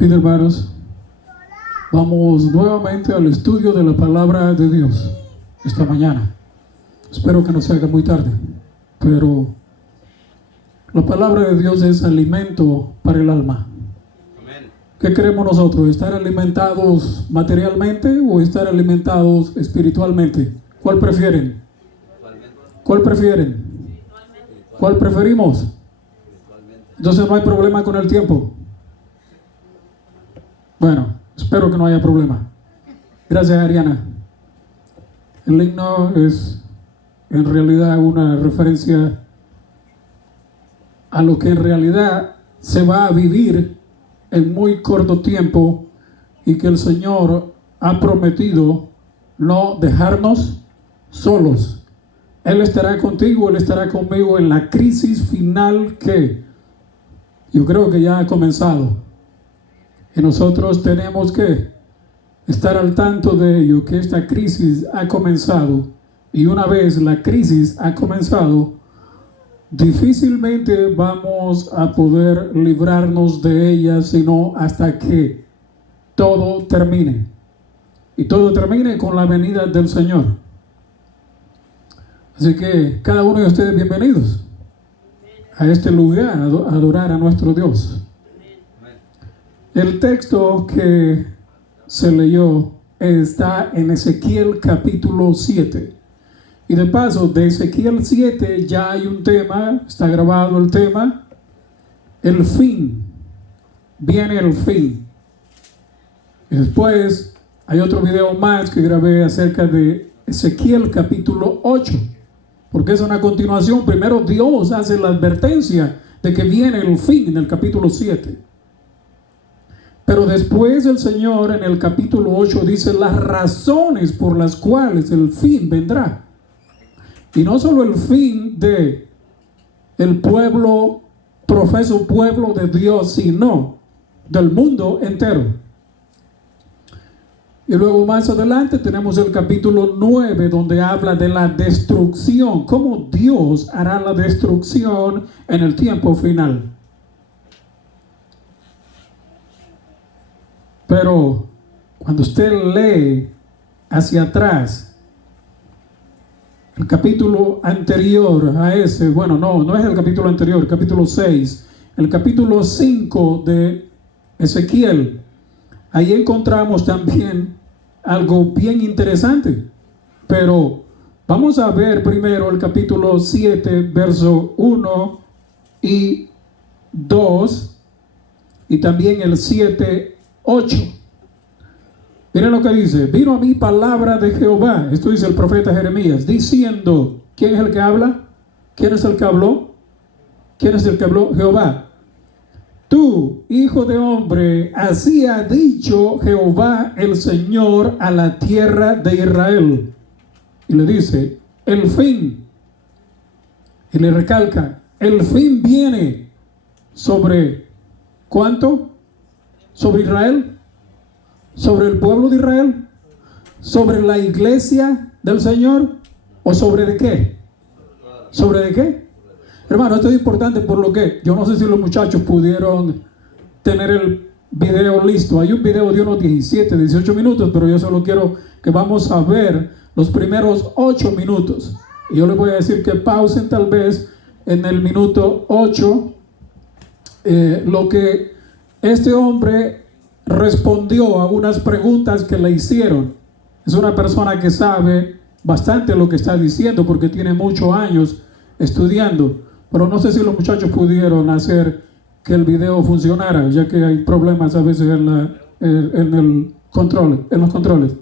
Bien, hermanos, vamos nuevamente al estudio de la palabra de Dios esta mañana. Espero que no se haga muy tarde, pero la palabra de Dios es alimento para el alma. Amén. ¿Qué queremos nosotros? ¿Estar alimentados materialmente o estar alimentados espiritualmente? ¿Cuál prefieren? ¿Cuál prefieren? ¿Cuál preferimos? Entonces no hay problema con el tiempo. Bueno, espero que no haya problema. Gracias, Ariana. El himno es en realidad una referencia a lo que en realidad se va a vivir en muy corto tiempo y que el Señor ha prometido no dejarnos solos. Él estará contigo, Él estará conmigo en la crisis final que yo creo que ya ha comenzado. Y nosotros tenemos que estar al tanto de ello, que esta crisis ha comenzado. Y una vez la crisis ha comenzado, difícilmente vamos a poder librarnos de ella, sino hasta que todo termine. Y todo termine con la venida del Señor. Así que cada uno de ustedes bienvenidos a este lugar, a adorar a nuestro Dios. El texto que se leyó está en Ezequiel capítulo 7. Y de paso, de Ezequiel 7 ya hay un tema, está grabado el tema, el fin. Viene el fin. Y después hay otro video más que grabé acerca de Ezequiel capítulo 8. Porque es una continuación. Primero Dios hace la advertencia de que viene el fin en el capítulo 7. Pero después el Señor en el capítulo 8 dice las razones por las cuales el fin vendrá. Y no solo el fin de el pueblo, profeso pueblo de Dios, sino del mundo entero. Y luego más adelante tenemos el capítulo 9 donde habla de la destrucción, cómo Dios hará la destrucción en el tiempo final. Pero cuando usted lee hacia atrás, el capítulo anterior a ese, bueno, no es el capítulo anterior, el capítulo 6, el capítulo 5 de Ezequiel, ahí encontramos también algo bien interesante. Pero vamos a ver primero el capítulo 7, verso 1 y 2, y también el 7, 8. Miren lo que dice: vino a mí palabra de Jehová, esto dice el profeta Jeremías, diciendo, ¿quién es el que habla? ¿Quién es el que habló? ¿Quién es el que habló? Jehová. Tú, hijo de hombre, así ha dicho Jehová el Señor a la tierra de Israel. Y le dice, el fin. Y le recalca, el fin viene sobre ¿cuánto? ¿Sobre Israel? ¿Sobre el pueblo de Israel? ¿Sobre la iglesia del Señor? ¿O sobre de qué? ¿Sobre de qué? Hermano, esto es importante por lo que yo no sé si los muchachos pudieron tener el video listo. Hay un video de unos 17, 18 minutos, pero yo solo quiero que vamos a ver los primeros 8 minutos. Y yo les voy a decir que pausen tal vez en el minuto 8 lo que este hombre respondió a unas preguntas que le hicieron. Es una persona que sabe bastante lo que está diciendo porque tiene muchos años estudiando. Pero no sé si los muchachos pudieron hacer que el video funcionara, ya que hay problemas a veces en los controles.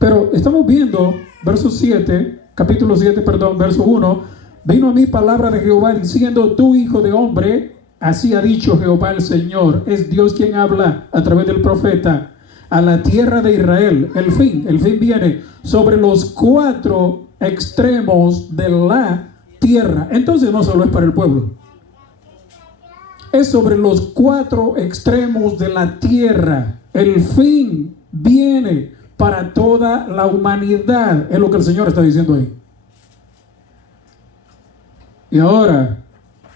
Pero estamos viendo verso 7, capítulo 7, perdón, verso 1. Vino a mí palabra de Jehová diciendo, tú hijo de hombre, así ha dicho Jehová el Señor. Es Dios quien habla a través del profeta a la tierra de Israel. El fin viene sobre los 4 extremos de la tierra. Entonces no solo es para el pueblo, es sobre los 4 extremos de la tierra. El fin viene para toda la humanidad, es lo que el Señor está diciendo ahí. Y ahora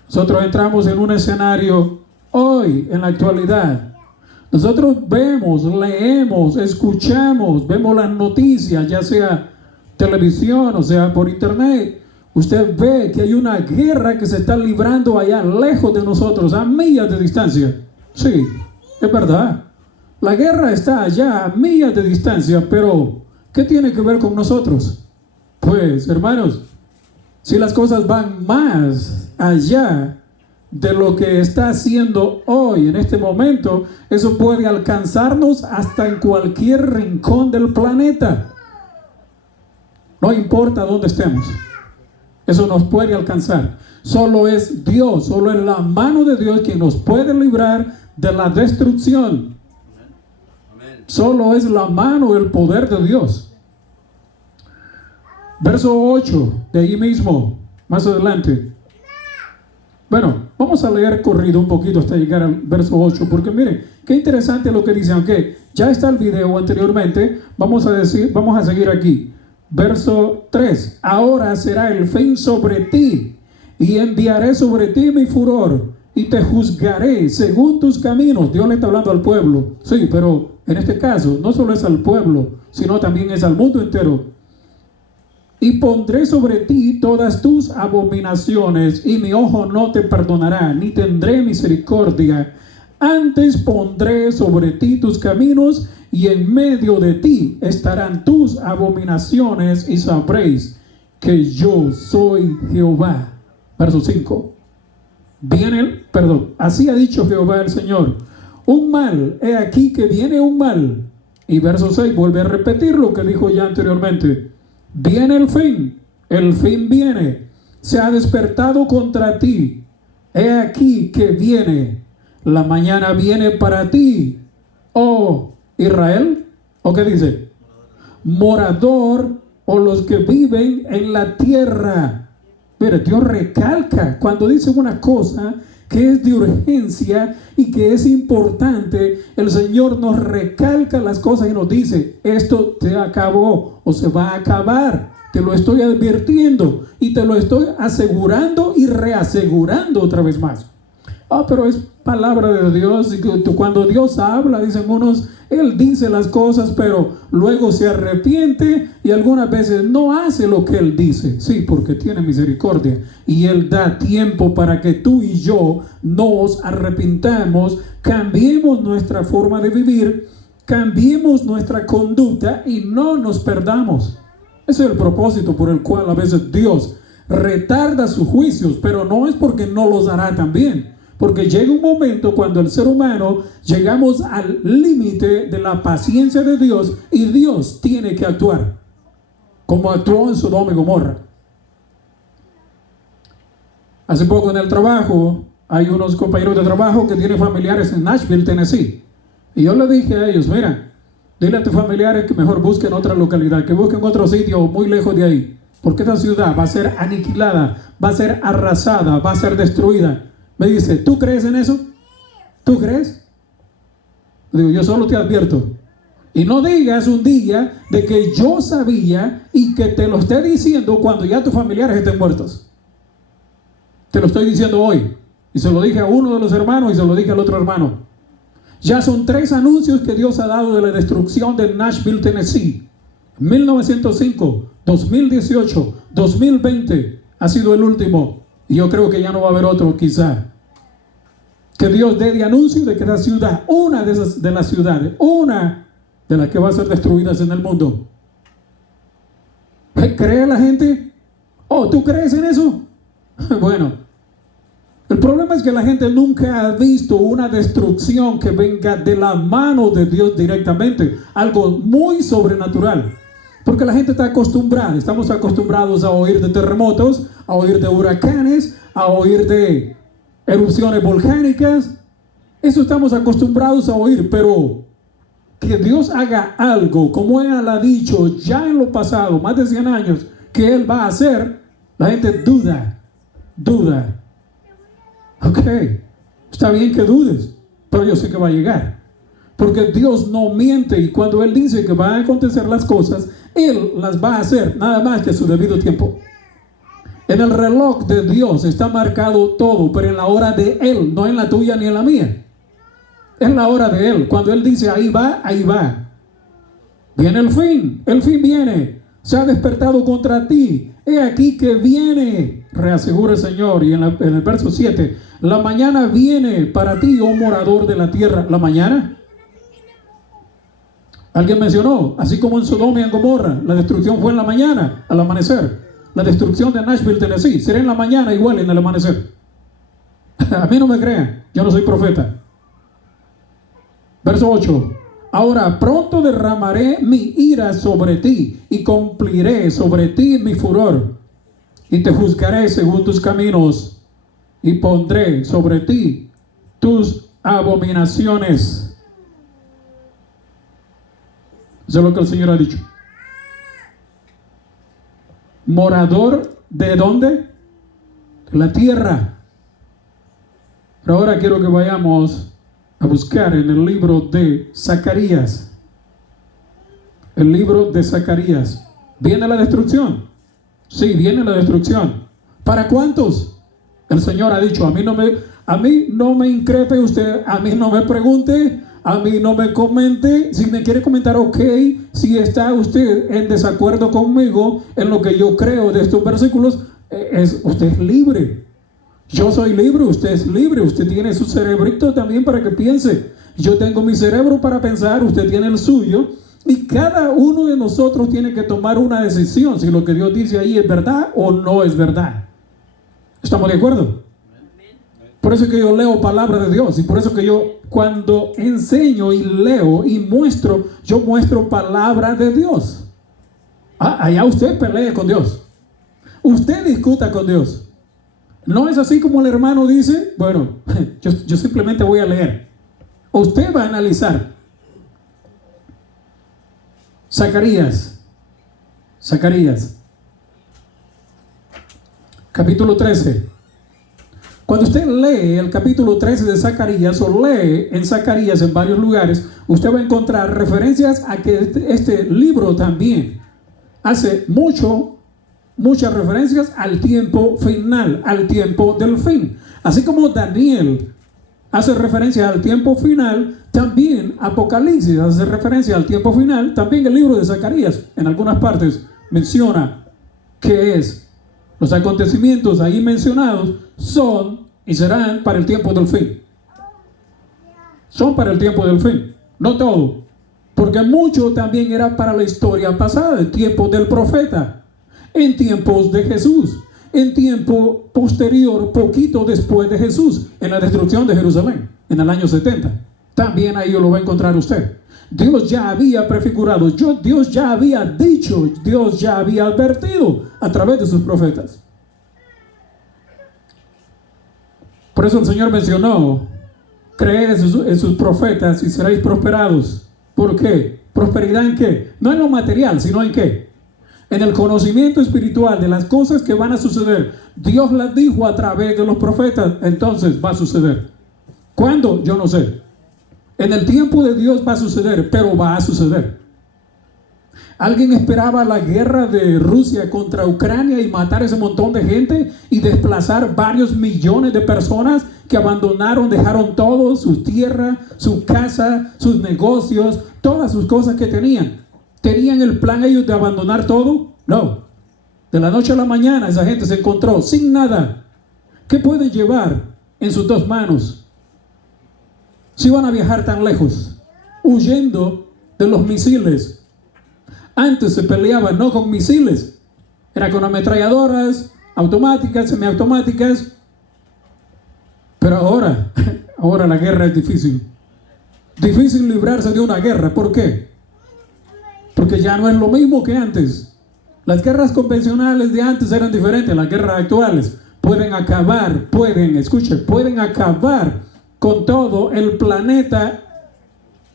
nosotros entramos en un escenario hoy, en la actualidad, Nosotros vemos, leemos, escuchamos, vemos las noticias, ya sea televisión o sea por internet. Usted ve que hay una guerra que se está librando allá lejos de nosotros, a millas de distancia. Sí, es verdad. La guerra está allá a millas de distancia, pero ¿qué tiene que ver con nosotros? Pues, hermanos, si las cosas van más allá de lo que está haciendo hoy, en este momento, eso puede alcanzarnos hasta en cualquier rincón del planeta. No importa dónde estemos, eso nos puede alcanzar. Solo es Dios, solo es la mano de Dios quien nos puede librar de la destrucción. Solo es la mano, el poder de Dios. Verso 8, de ahí mismo, más adelante. Bueno, vamos a leer corrido un poquito hasta llegar al verso 8, porque miren, qué interesante lo que dice, aunque ya está el video anteriormente, vamos a seguir aquí. Verso 3, ahora será el fin sobre ti, y enviaré sobre ti mi furor, y te juzgaré según tus caminos. Dios le está hablando al pueblo, sí, pero en este caso no solo es al pueblo, sino también es al mundo entero. Y pondré sobre ti todas tus abominaciones, y mi ojo no te perdonará, ni tendré misericordia. Antes pondré sobre ti tus caminos, y en medio de ti estarán tus abominaciones, y sabréis que yo soy Jehová. Verso 5. Así ha dicho Jehová el Señor. Un mal, he aquí que viene un mal. Y verso 6 vuelve a repetir lo que dijo ya anteriormente. Viene el fin viene, se ha despertado contra ti. He aquí que viene, la mañana viene para ti, oh Israel. ¿O qué dice? Morador, o los que viven en la tierra. Mira, Dios recalca cuando dice una cosa que es de urgencia y que es importante. El Señor nos recalca las cosas y nos dice: esto se acabó o se va a acabar. Te lo estoy advirtiendo y te lo estoy asegurando y reasegurando otra vez más. Pero es palabra de Dios, y cuando Dios habla, dicen unos, Él dice las cosas, pero luego se arrepiente y algunas veces no hace lo que Él dice. Sí, porque tiene misericordia y Él da tiempo para que tú y yo nos arrepintamos, cambiemos nuestra forma de vivir, cambiemos nuestra conducta y no nos perdamos. Ese es el propósito por el cual a veces Dios retarda sus juicios, pero no es porque no los hará también. Porque llega un momento cuando el ser humano llegamos al límite de la paciencia de Dios y Dios tiene que actuar, como actuó en Sodoma y Gomorra. Hace poco en el trabajo, hay unos compañeros de trabajo que tienen familiares en Nashville, Tennessee. Y yo le dije a ellos: mira, dile a tus familiares que mejor busquen otra localidad, que busquen otro sitio muy lejos de ahí. Porque esta ciudad va a ser aniquilada, va a ser arrasada, va a ser destruida. Me dice: ¿tú crees en eso? ¿Tú crees? Digo: yo solo te advierto. Y no digas un día de que yo sabía y que te lo esté diciendo cuando ya tus familiares estén muertos. Te lo estoy diciendo hoy. Y se lo dije a uno de los hermanos y se lo dije al otro hermano. Ya son 3 anuncios que Dios ha dado de la destrucción de Nashville, Tennessee. 1905, 2018, 2020 ha sido el último. Y yo creo que ya no va a haber otro, quizá. Que Dios dé de anuncio de que esa ciudad, una de las ciudades, una de las que va a ser destruidas en el mundo. ¿Cree la gente? ¿Tú crees en eso? Bueno, el problema es que la gente nunca ha visto una destrucción que venga de la mano de Dios directamente. Algo muy sobrenatural. Porque la gente está acostumbrada, estamos acostumbrados a oír de terremotos, a oír de huracanes, a oír de erupciones volcánicas. Eso estamos acostumbrados a oír, pero que Dios haga algo, como Él ha dicho ya en lo pasado, más de 100 años, que Él va a hacer, la gente duda. Ok, está bien que dudes, pero yo sé que va a llegar. Porque Dios no miente, y cuando Él dice que van a acontecer las cosas, Él las va a hacer, nada más que a su debido tiempo. En el reloj de Dios está marcado todo, pero en la hora de Él, no en la tuya ni en la mía. Es la hora de Él. Cuando Él dice ahí va, ahí va. Viene el fin viene. Se ha despertado contra ti. He aquí que viene, reasegura el Señor. Y en el verso 7, la mañana viene para ti, oh morador de la tierra. ¿La mañana? Alguien mencionó, así como en Sodoma y en Gomorra, la destrucción fue en la mañana, al amanecer. La destrucción de Nashville, Tennessee, será en la mañana igual en el amanecer. A mí no me crean, yo no soy profeta. Verso 8. Ahora pronto derramaré mi ira sobre ti y cumpliré sobre ti mi furor y te juzgaré según tus caminos y pondré sobre ti tus abominaciones. Eso es lo que el Señor ha dicho. Morador ¿de dónde? De la tierra. Pero ahora quiero que vayamos a buscar en el libro de Zacarías. El libro de Zacarías. ¿Viene la destrucción? Sí, viene la destrucción. ¿Para cuántos? El Señor ha dicho, a mí no me increpe usted, a mí no me pregunte, a mí no me comente. Si me quiere comentar, ok. Si está usted en desacuerdo conmigo en lo que yo creo de estos versículos, usted es libre. Yo soy libre, usted es libre. Usted tiene su cerebrito también para que piense. Yo tengo mi cerebro para pensar, usted tiene el suyo. Y cada uno de nosotros tiene que tomar una decisión si lo que Dios dice ahí es verdad o no es verdad. ¿Estamos de acuerdo? Por eso que yo leo palabra de Dios. Y por eso que yo cuando enseño y leo y muestro, yo muestro palabra de Dios. Allá usted pelee con Dios. Usted discuta con Dios. No es así como el hermano dice, bueno, yo simplemente voy a leer. Usted va a analizar. Zacarías, capítulo 13. Cuando usted lee el capítulo 13 de Zacarías o lee en Zacarías en varios lugares, usted va a encontrar referencias a que este libro también hace muchas referencias al tiempo final, al tiempo del fin. Así como Daniel hace referencia al tiempo final, también Apocalipsis hace referencia al tiempo final. También el libro de Zacarías en algunas partes menciona qué es. Los acontecimientos ahí mencionados son y serán para el tiempo del fin. Son para el tiempo del fin, no todo, porque mucho también era para la historia pasada, el tiempo del profeta, en tiempos de Jesús, en tiempo posterior, poquito después de Jesús, en la destrucción de Jerusalén, en el año 70. También ahí lo va a encontrar usted. Dios ya había prefigurado, Dios ya había dicho, Dios ya había advertido a través de sus profetas. Por eso el Señor mencionó, creed en sus profetas y seréis prosperados. ¿Por qué? ¿Prosperidad en qué? No en lo material, sino en qué. En el conocimiento espiritual de las cosas que van a suceder. Dios las dijo a través de los profetas, entonces va a suceder. ¿Cuándo? Yo no sé. En el tiempo de Dios va a suceder, pero va a suceder. ¿Alguien esperaba la guerra de Rusia contra Ucrania y matar ese montón de gente y desplazar varios millones de personas que abandonaron, dejaron todo, su tierra, su casa, sus negocios, todas sus cosas que tenían? ¿Tenían el plan ellos de abandonar todo? No. De la noche a la mañana esa gente se encontró sin nada. ¿Qué pueden llevar en sus dos manos? Si van a viajar tan lejos, huyendo de los misiles. Antes se peleaba no con misiles, era con ametralladoras automáticas, semiautomáticas. Pero ahora la guerra es difícil. Difícil librarse de una guerra. ¿Por qué? Porque ya no es lo mismo que antes. Las guerras convencionales de antes eran diferentes. Las guerras actuales pueden acabar con todo el planeta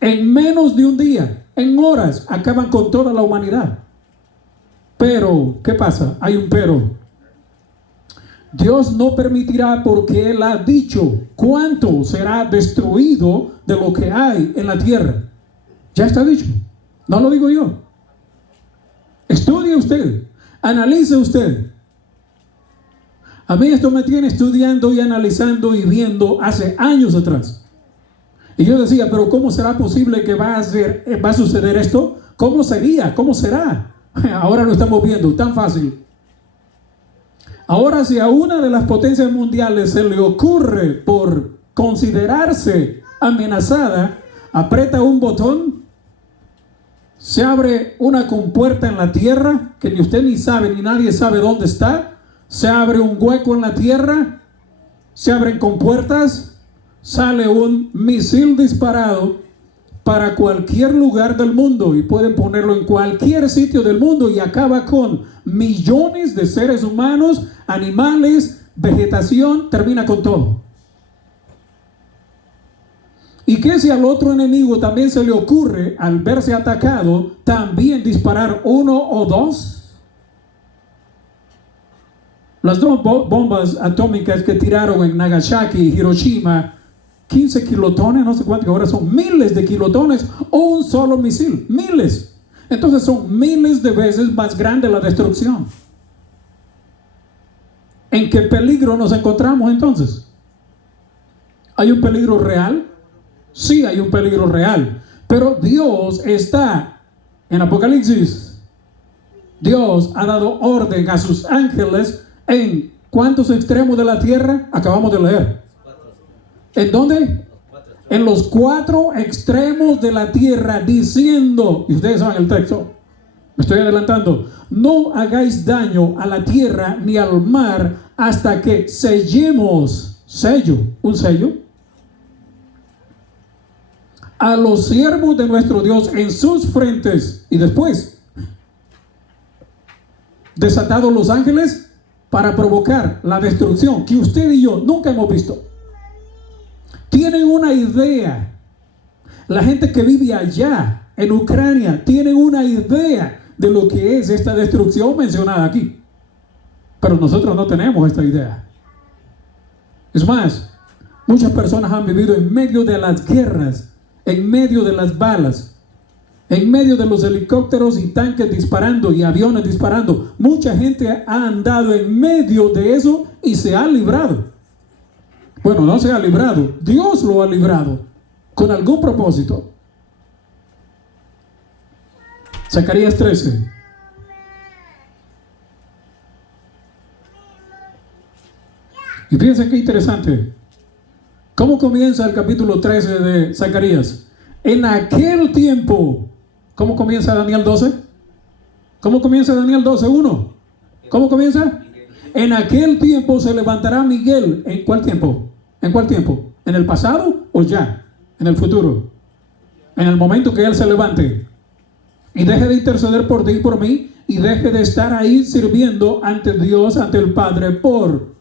en menos de un día. En horas acaban con toda la humanidad. Pero, ¿qué pasa? Hay un pero. Dios no permitirá porque Él ha dicho cuánto será destruido de lo que hay en la tierra. Ya está dicho. No lo digo yo. Estudie usted. Analice usted. A mí esto me tiene estudiando y analizando y viendo hace años atrás. Y yo decía, pero ¿cómo será posible que va a suceder esto? ¿Cómo sería? ¿Cómo será? Ahora lo estamos viendo, tan fácil. Ahora, si a una de las potencias mundiales se le ocurre por considerarse amenazada, aprieta un botón, se abre una compuerta en la tierra que ni usted ni sabe, ni nadie sabe dónde está. Se abre un hueco en la tierra, se abren compuertas, sale un misil disparado para cualquier lugar del mundo y pueden ponerlo en cualquier sitio del mundo y acaba con millones de seres humanos, animales, vegetación, termina con todo. ¿Y qué si al otro enemigo también se le ocurre, al verse atacado, también disparar uno o dos? Las dos bombas atómicas que tiraron en Nagasaki y Hiroshima, 15 kilotones, no sé cuánto, ahora son miles de kilotones, o un solo misil, miles. Entonces son miles de veces más grande la destrucción. ¿En qué peligro nos encontramos entonces? ¿Hay un peligro real? Sí, hay un peligro real. Pero Dios está en Apocalipsis. Dios ha dado orden a sus ángeles en ¿cuántos extremos de la tierra? Acabamos de leer. ¿En dónde? En los 4 extremos de la tierra, diciendo, y ustedes saben el texto, me estoy adelantando, no hagáis daño a la tierra ni al mar hasta que sellemos, sello, un sello, a los siervos de nuestro Dios en sus frentes. Y después, desatados los ángeles para provocar la destrucción que usted y yo nunca hemos visto. Tienen una idea. La gente que vive allá en Ucrania tienen una idea de lo que es esta destrucción mencionada aquí. Pero nosotros no tenemos esta idea. Es más, muchas personas han vivido en medio de las guerras, en medio de las balas, en medio de los helicópteros y tanques disparando y aviones disparando. Mucha gente ha andado en medio de eso y se ha librado. Bueno, no se ha librado, Dios lo ha librado con algún propósito. Zacarías 13. Y fíjense qué interesante. ¿Cómo comienza el capítulo 13 de Zacarías? En aquel tiempo. ¿Cómo comienza Daniel 12? ¿Cómo comienza Daniel 12:1? ¿Cómo comienza? En aquel tiempo se levantará Miguel. ¿En cuál tiempo? ¿En cuál tiempo? ¿En el pasado o ya? ¿En el futuro? En el momento que él se levante y deje de interceder por ti y por mí y deje de estar ahí sirviendo ante Dios, ante el Padre, por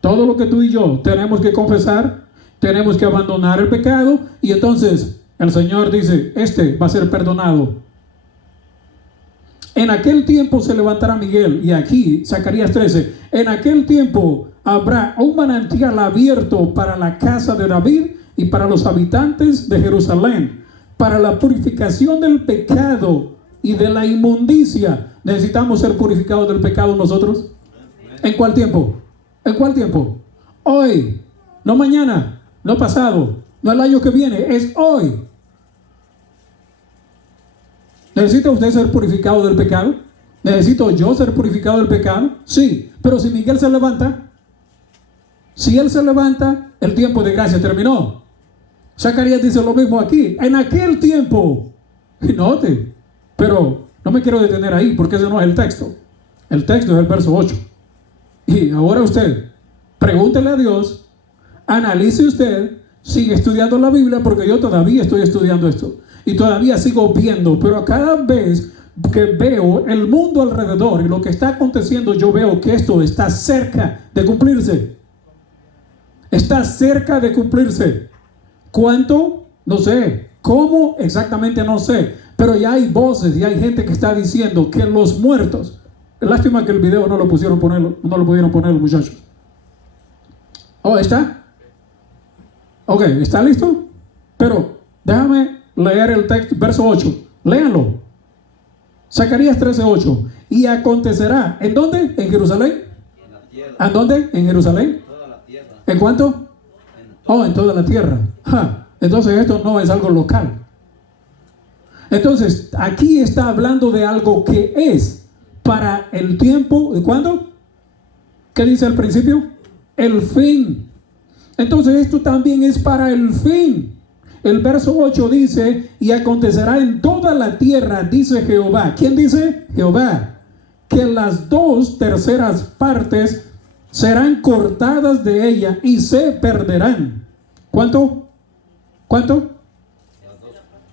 todo lo que tú y yo tenemos que confesar, tenemos que abandonar el pecado, y entonces el Señor dice, este va a ser perdonado. En aquel tiempo se levantará Miguel, y aquí Zacarías 13, en aquel tiempo habrá un manantial abierto para la casa de David y para los habitantes de Jerusalén, para la purificación del pecado y de la inmundicia. ¿Necesitamos ser purificados del pecado nosotros? ¿En cuál tiempo? ¿En cuál tiempo? Hoy, no mañana, no pasado, no el año que viene, es hoy. ¿Necesita usted ser purificado del pecado? ¿Necesito yo ser purificado del pecado? Sí, pero si Miguel se levanta, si él se levanta, el tiempo de gracia terminó. Zacarías dice lo mismo aquí, en aquel tiempo. Y note, pero no me quiero detener ahí porque ese no es el texto. El texto es el verso 8. Y ahora usted, pregúntele a Dios, analice usted, sigue estudiando la Biblia, porque yo todavía estoy estudiando esto. Y todavía sigo viendo, pero cada vez que veo el mundo alrededor y lo que está aconteciendo, yo veo que esto está cerca de cumplirse. Está cerca de cumplirse. ¿Cuánto? No sé. ¿Cómo? Exactamente no sé. Pero ya hay voces y hay gente que está diciendo que los muertos. Lástima que el video no lo pudieron poner los muchachos. Oh, ¿está? Ok, ¿está listo? Pero déjame leer el texto, verso 8. Léanlo. Zacarías 13:8. Y acontecerá, ¿en dónde? ¿En Jerusalén? ¿En dónde? ¿En Jerusalén? ¿En cuánto? Oh, en toda la tierra. Entonces esto no es algo local. Entonces aquí está hablando de algo que es para el tiempo. ¿De cuándo? ¿Qué dice al principio? El fin. Entonces esto también es para el fin. El verso 8 dice: y acontecerá en toda la tierra, dice Jehová. ¿Quién dice? Jehová. Que las 2/3 partes serán cortadas de ella y se perderán. ¿Cuánto? ¿Cuánto?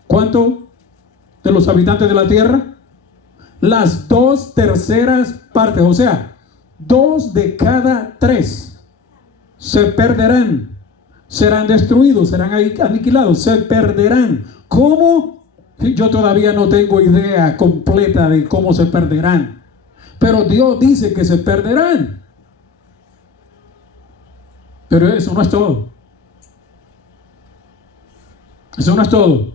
¿Cuánto de los habitantes de la tierra? Las 2/3 partes, o sea, 2 de cada 3 se perderán, serán destruidos, serán aniquilados, se perderán. ¿Cómo? Yo todavía no tengo idea completa de cómo se perderán, pero Dios dice que se perderán. Pero eso no es todo. Eso no es todo.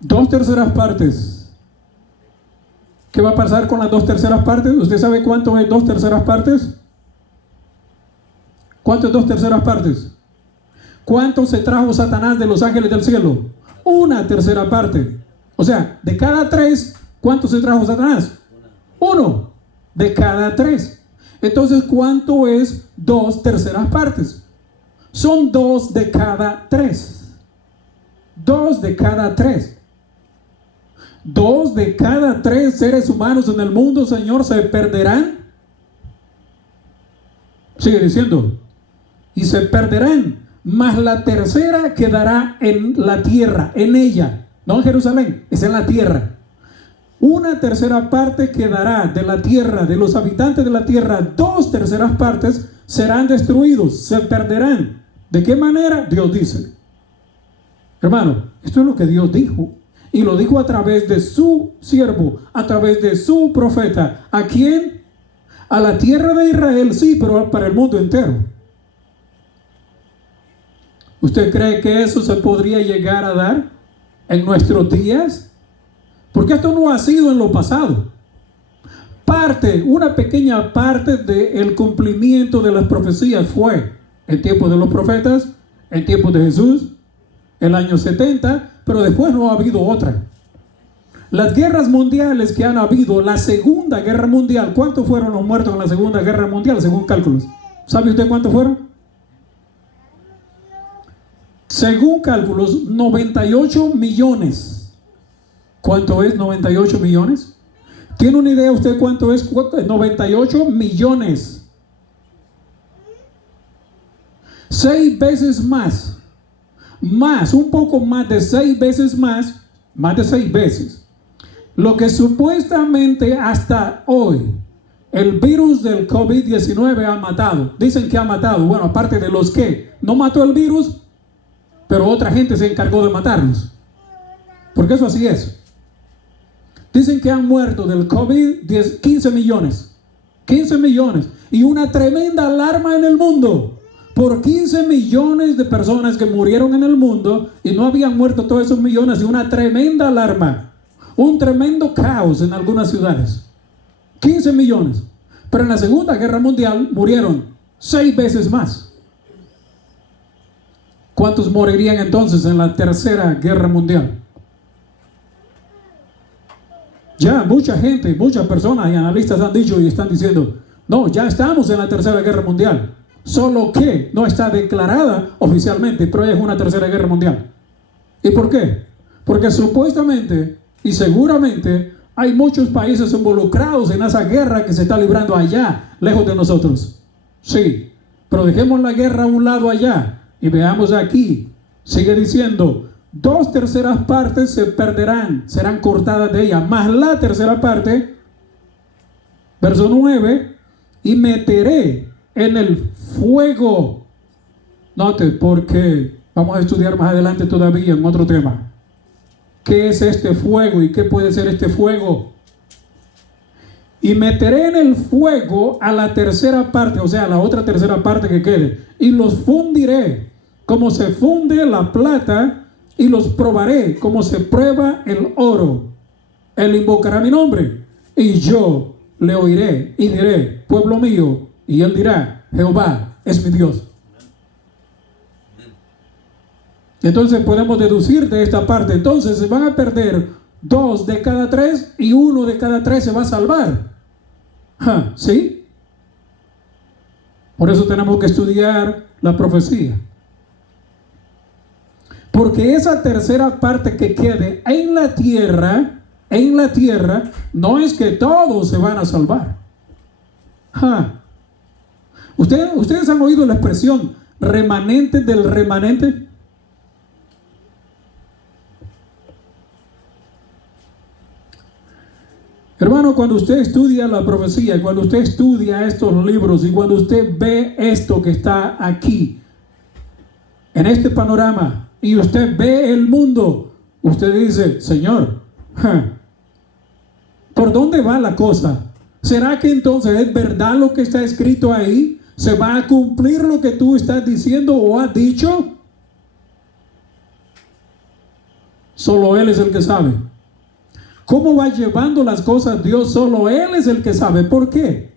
2/3 partes. ¿Qué va a pasar con las 2/3 partes? ¿Usted sabe cuánto es 2/3 partes? ¿Cuánto es 2/3 partes? ¿Cuánto se trajo Satanás de los ángeles del cielo? 1/3 parte. O sea, de cada 3, ¿cuánto se trajo Satanás? 1 de cada 3. Entonces, ¿cuánto es 2/3 partes? Son 2 de cada 3. 2 de cada 3. 2 de cada 3 seres humanos en el mundo, Señor, se perderán. Sigue diciendo. Y se perderán, mas la tercera quedará en la tierra, en ella, no en Jerusalén, es en la tierra. 1/3 parte quedará de la tierra, de los habitantes de la tierra. 2/3 partes serán destruidos, se perderán. ¿De qué manera? Dios dice. Hermano, esto es lo que Dios dijo. Y lo dijo a través de su siervo, a través de su profeta. ¿A quién? A la tierra de Israel, sí, pero para el mundo entero. ¿Usted cree que eso se podría llegar a dar en nuestros días? Porque esto no ha sido en lo pasado. Una pequeña parte del cumplimiento de las profecías fue en tiempo de los profetas, en tiempo de Jesús, el año 70, pero después no ha habido otra. Las guerras mundiales que han habido, la Segunda Guerra Mundial, ¿cuántos fueron los muertos en la Segunda Guerra Mundial según cálculos? ¿Sabe usted cuántos fueron? Según cálculos, 98 millones. ¿Cuánto es 98 millones? ¿Tiene una idea usted cuánto es 98 millones? 6 veces más. Un poco más de 6 veces más de 6 veces. Lo que supuestamente hasta hoy el virus del COVID-19 ha matado. Dicen que ha matado. Bueno, aparte de los que no mató el virus, pero otra gente se encargó de matarlos. Porque eso así es. Dicen que han muerto del COVID 15 millones. 15 millones. Y una tremenda alarma en el mundo. Por 15 millones de personas que murieron en el mundo y no habían muerto todos esos millones. Y una tremenda alarma. Un tremendo caos en algunas ciudades. 15 millones. Pero en la Segunda Guerra Mundial murieron 6 veces más. ¿Cuántos morirían entonces en la Tercera Guerra Mundial? Ya mucha gente, muchas personas y analistas han dicho y están diciendo, no, ya estamos en la Tercera Guerra Mundial. Solo que no está declarada oficialmente, pero es una Tercera Guerra Mundial. ¿Y por qué? Porque supuestamente y seguramente hay muchos países involucrados en esa guerra que se está librando allá, lejos de nosotros. Sí, pero dejemos la guerra a un lado allá. Y veamos aquí, sigue diciendo, 2/3 partes se perderán, serán cortadas de ella, más la tercera parte, verso 9, y meteré en el fuego. Note, porque vamos a estudiar más adelante todavía en otro tema. ¿Qué es este fuego y qué puede ser este fuego? Y meteré en el fuego a la tercera parte, o sea, la otra tercera parte que quede, y los fundiré como se funde la plata, y los probaré como se prueba el oro. Él invocará mi nombre, y yo le oiré y diré, pueblo mío, y él dirá, Jehová es mi Dios. Entonces podemos deducir de esta parte. Entonces se van a perder 2 de cada 3 y 1 de cada 3 se va a salvar. ¿Sí? Por eso tenemos que estudiar la profecía. Porque esa tercera parte que quede en la tierra, no es que todos se van a salvar. ¿Ustedes han oído la expresión remanente del remanente? Hermano, cuando usted estudia la profecía, cuando usted estudia estos libros y cuando usted ve esto que está aquí, en este panorama, y usted ve el mundo, usted dice, Señor, ¿por dónde va la cosa? ¿Será que entonces es verdad lo que está escrito ahí? ¿Se va a cumplir lo que tú estás diciendo o has dicho? Solo Él es el que sabe. ¿Cómo va llevando las cosas Dios? Solo Él es el que sabe. ¿Por qué?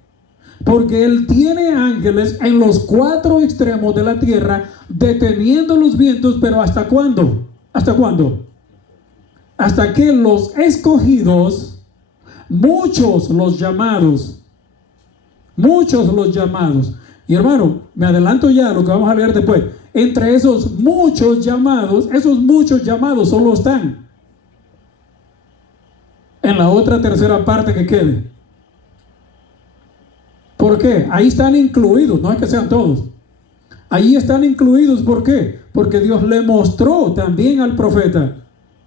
Porque Él tiene ángeles en los 4 extremos de la tierra deteniendo los vientos, pero ¿hasta cuándo? ¿Hasta cuándo? Hasta que los escogidos, muchos los llamados, y hermano, me adelanto ya a lo que vamos a leer después. Entre esos muchos llamados solo están en la otra tercera parte que quede. ¿Por qué? Ahí están incluidos, no es que sean todos. Ahí están incluidos, ¿por qué? Porque Dios le mostró también al profeta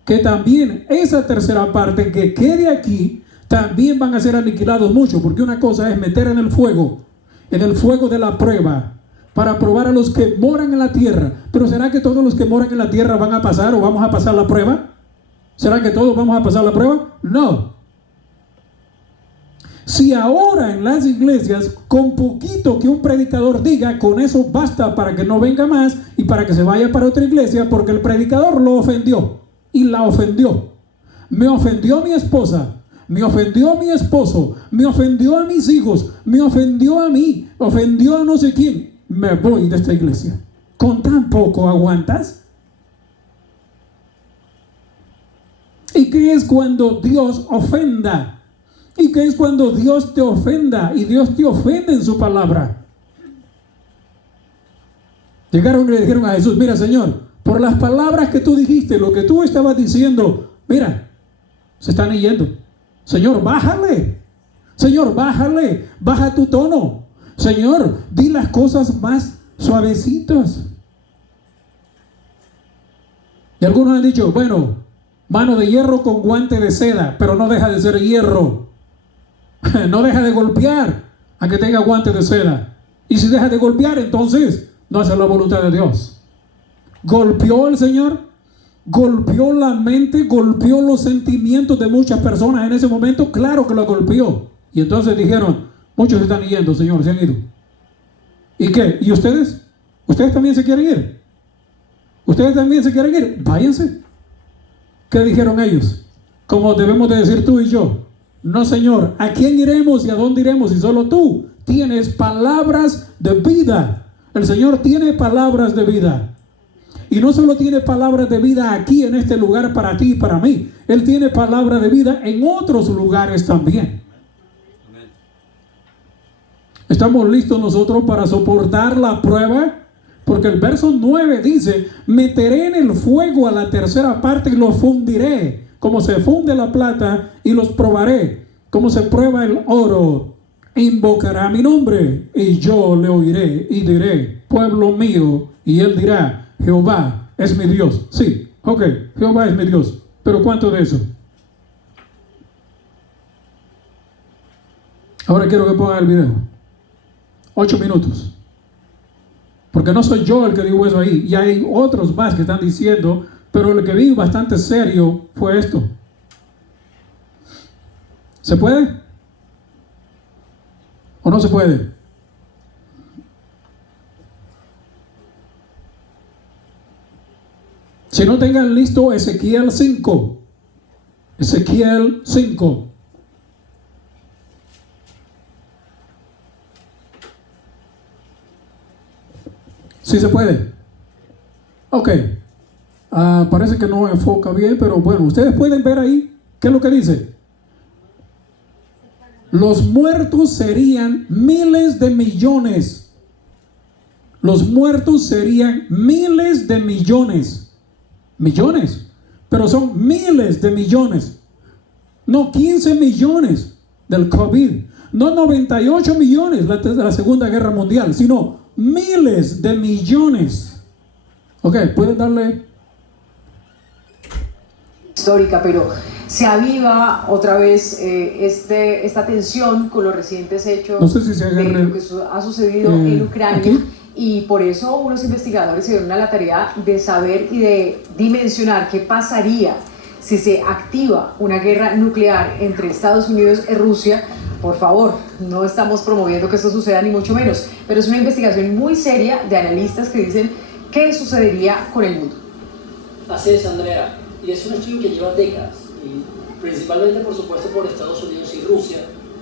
que también esa tercera parte que quede aquí, también van a ser aniquilados muchos, porque una cosa es meter en el fuego de la prueba, para probar a los que moran en la tierra. Pero ¿será que todos los que moran en la tierra van a pasar o vamos a pasar la prueba? ¿Será que todos vamos a pasar la prueba? No. Si ahora en las iglesias, con poquito que un predicador diga, con eso basta para que no venga más y para que se vaya para otra iglesia, porque el predicador lo ofendió y la ofendió. Me ofendió mi esposa, me ofendió mi esposo, me ofendió a mis hijos, me ofendió a mí, ofendió a no sé quién. Me voy de esta iglesia. ¿Con tan poco aguantas? ¿Y qué es cuando Dios ofenda? ¿Y qué es cuando Dios te ofenda? Y Dios te ofende en su palabra. Llegaron y le dijeron a Jesús, mira Señor, por las palabras que tú dijiste, lo que tú estabas diciendo, mira, se están yendo. Señor, bájale. Señor, bájale. Baja tu tono. Señor, di las cosas más suavecitas. Y algunos han dicho, bueno, mano de hierro con guante de seda, pero no deja de ser hierro. No deja de golpear a que tenga guante de seda. Y si deja de golpear, entonces no hace la voluntad de Dios. Golpeó el Señor, golpeó la mente, golpeó los sentimientos de muchas personas en ese momento. Claro que lo golpeó. Y entonces dijeron, muchos se están yendo, Señor, se han ido. ¿Y qué? ¿Y ustedes? ¿Ustedes también se quieren ir? ¿Ustedes también se quieren ir? Váyanse. ¿Qué dijeron ellos? Como debemos de decir tú y yo. No, Señor, ¿a quién iremos y a dónde iremos? Si solo tú tienes palabras de vida. El Señor tiene palabras de vida. Y no solo tiene palabras de vida aquí en este lugar para ti y para mí. Él tiene palabras de vida en otros lugares también. ¿Estamos listos nosotros para soportar la prueba? Porque el verso 9 dice, meteré en el fuego a la tercera parte y los fundiré, como se funde la plata, y los probaré, como se prueba el oro. Invocará mi nombre, y yo le oiré, y diré, pueblo mío, y él dirá, Jehová es mi Dios. Sí, ok, Jehová es mi Dios. Pero ¿cuánto de eso? Ahora quiero que pongan el video. 8 minutos. Porque no soy yo el que digo eso ahí. Y hay otros más que están diciendo. Pero lo que vi bastante serio fue esto. ¿Se puede? ¿O no se puede? Si no tengan listo Ezequiel 5. Ezequiel 5. ¿Sí se puede? Ok. Parece que no enfoca bien, pero bueno, ustedes pueden ver ahí, ¿qué es lo que dice? Los muertos serían miles de millones. Los muertos serían miles de millones. Millones. Pero son miles de millones. No 15 millones del COVID. No 98 millones de la Segunda Guerra Mundial, sino miles de millones. Ok, pueden darle... Histórica, pero se aviva otra vez esta tensión con los recientes hechos no sé si de lo que ha sucedido en Ucrania. ¿aquí? Y por eso unos investigadores se dieron a la tarea de saber y de dimensionar qué pasaría si se activa una guerra nuclear entre Estados Unidos y Rusia. Por favor, no estamos promoviendo que esto suceda ni mucho menos, pero es una investigación muy seria de analistas que dicen qué sucedería con el mundo. Así es, Andrea, y es un estudio que lleva décadas, y principalmente por supuesto por Estados Unidos y Rusia,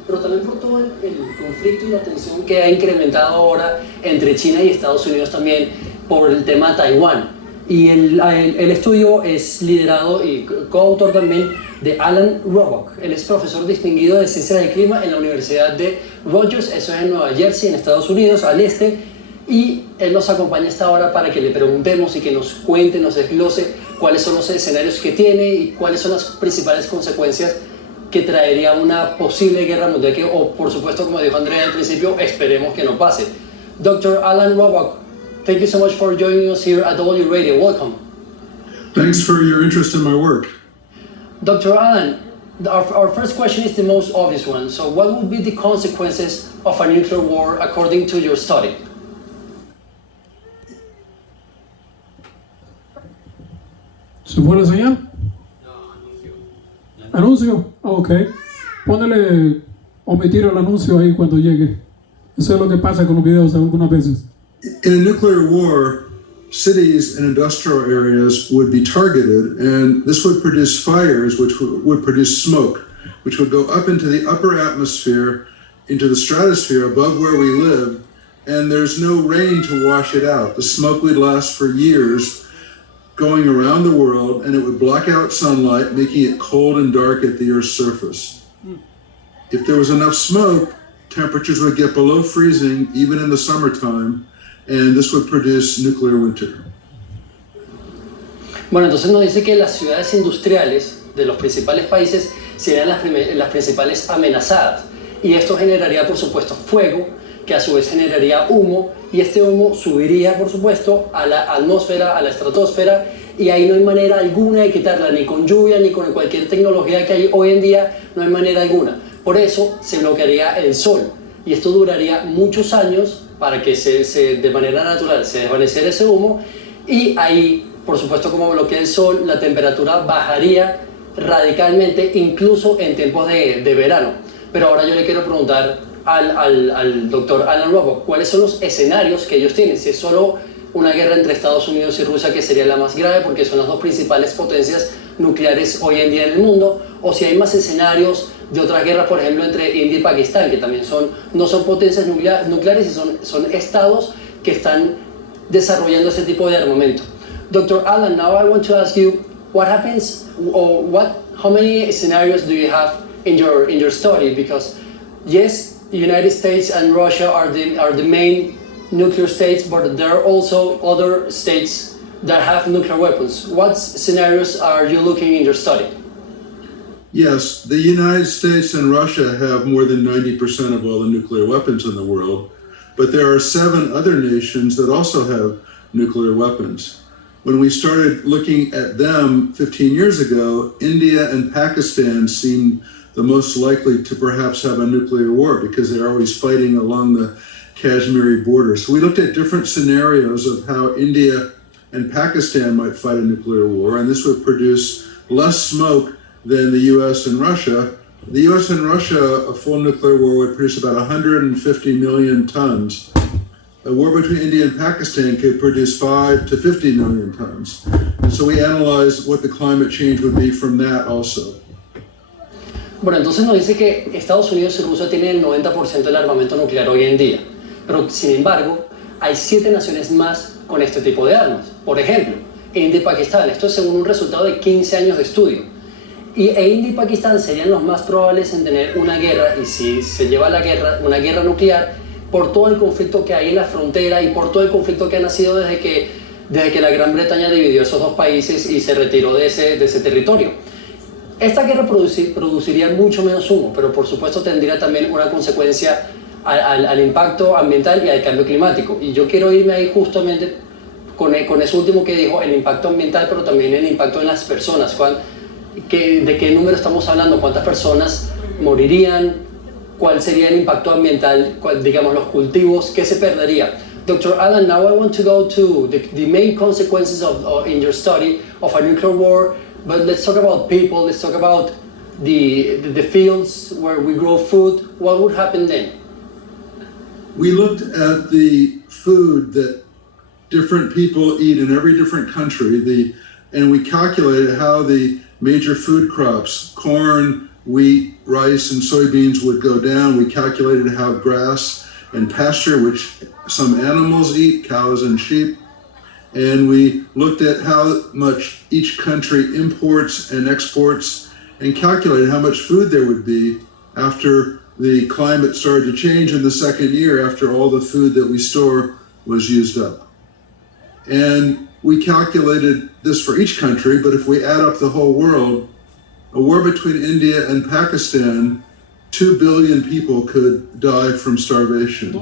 pero también por todo el conflicto y la tensión que ha incrementado ahora entre China y Estados Unidos también por el tema Taiwán. Y el estudio es liderado y coautor también de Alan Robock. Él es profesor distinguido de Ciencias del Clima en la Universidad de Rogers, eso es en Nueva Jersey, en Estados Unidos, al este, y él nos acompaña esta hora para que le preguntemos y que nos cuente, nos desglose cuáles son los escenarios que tiene y cuáles son las principales consecuencias que traería una posible guerra mundial que, o por supuesto, como dijo Andrea al principio, esperemos que no pase. Dr. Alan Robock, thank you so much for joining us here at W Radio. Welcome. Thanks for your interest in my work. Dr. Alan, our first question is the most obvious one. So what would be the consequences of a nuclear war according to your study? ¿Se fue la señal? ¿Anuncio? Ok. Póngale omitir el anuncio ahí cuando llegue. Eso es lo que pasa con los videos algunas veces. In a nuclear war, cities and industrial areas would be targeted, and this would produce fires, which would produce smoke, which would go up into the upper atmosphere, into the stratosphere above where we live, and there's no rain to wash it out. The smoke would last for years, going around the world, and it would block out sunlight, making it cold and dark at the Earth's surface. If there was enough smoke, temperatures would get below freezing, even in the summertime, and this would produce nuclear winter. Bueno, entonces nos dice que las ciudades industriales de los principales países serían las principales amenazadas, y esto generaría, por supuesto, fuego, que a su vez generaría humo, y este humo subiría, por supuesto, a la atmósfera, a la estratosfera, y ahí no hay manera alguna de quitarla, ni con lluvia, ni con cualquier tecnología que hay hoy en día, no hay manera alguna. Por eso se bloquearía el sol, y esto duraría muchos años para que de manera natural se desvaneciera ese humo, y ahí, por supuesto, como bloquea el sol, la temperatura bajaría radicalmente, incluso en tiempos de verano. Pero ahora yo le quiero preguntar al doctor Alan Robock, ¿cuáles son los escenarios que ellos tienen? Si es solo una guerra entre Estados Unidos y Rusia, que sería la más grave porque son las dos principales potencias nucleares hoy en día en el mundo, o si hay más escenarios de otras guerras, por ejemplo, entre India y Pakistán, que también no son potencias nucleares y son estados que están desarrollando ese tipo de armamento. Dr. Alan, now I want to ask you, what happens, or how many scenarios do you have in your study? Because yes, the United States and Russia are the main nuclear states, but there are also other states that have nuclear weapons. What scenarios are you looking in your study? Yes, the United States and Russia have more than 90% of all the nuclear weapons in the world, but there are 7 other nations that also have nuclear weapons. When we started looking at them 15 years ago, India and Pakistan seemed the most likely to perhaps have a nuclear war because they're always fighting along the Kashmiri border. So we looked at different scenarios of how India and Pakistan might fight a nuclear war, and this would produce less smoke than the US and Russia. The US and Russia, a full nuclear war would produce about 150 million tons. A war between India and Pakistan could produce 5 to 50 million tons. And so we analyzed what the climate change would be from that also. Bueno, entonces nos dice que Estados Unidos y Rusia tienen el 90% del armamento nuclear hoy en día, pero sin embargo hay 7 naciones más con este tipo de armas. Por ejemplo, India y Pakistán. Esto es según un resultado de 15 años de estudio. India y Pakistán serían los más probables en tener una guerra, y si se lleva la guerra, una guerra nuclear, por todo el conflicto que hay en la frontera y por todo el conflicto que ha nacido desde que la Gran Bretaña dividió esos dos países y se retiró de ese territorio. Esta guerra produciría mucho menos humo, pero por supuesto tendría también una consecuencia al impacto ambiental y al cambio climático. Y yo quiero irme ahí justamente con eso último que dijo, el impacto ambiental, pero también el impacto en las personas. ¿De qué número estamos hablando? ¿Cuántas personas morirían? ¿Cuál sería el impacto ambiental? Digamos, los cultivos, ¿qué se perdería? Dr. Alan, now I want to go to the main consequences in your study of a nuclear war, but let's talk about people, let's talk about the fields where we grow food. What would happen then? We looked at the food that different people eat in every different country, and we calculated how the major food crops, corn, wheat, rice, and soybeans would go down. We calculated how grass and pasture, which some animals eat, cows and sheep, and we looked at how much each country imports and exports and calculated how much food there would be after the climate started to change in the second year, after all the food that we store was used up. And we calculated this for each country, but if we add up the whole world, a war between India and Pakistan, 2 billion people could die from starvation.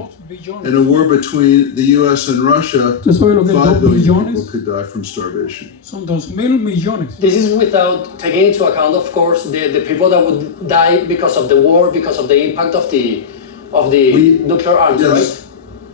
And a war between the US and Russia, 5 billion people could die from starvation. Son 2.000 millones. This is without taking into account, of course, the people that would die because of the war, because of the impact of the nuclear arms, yes,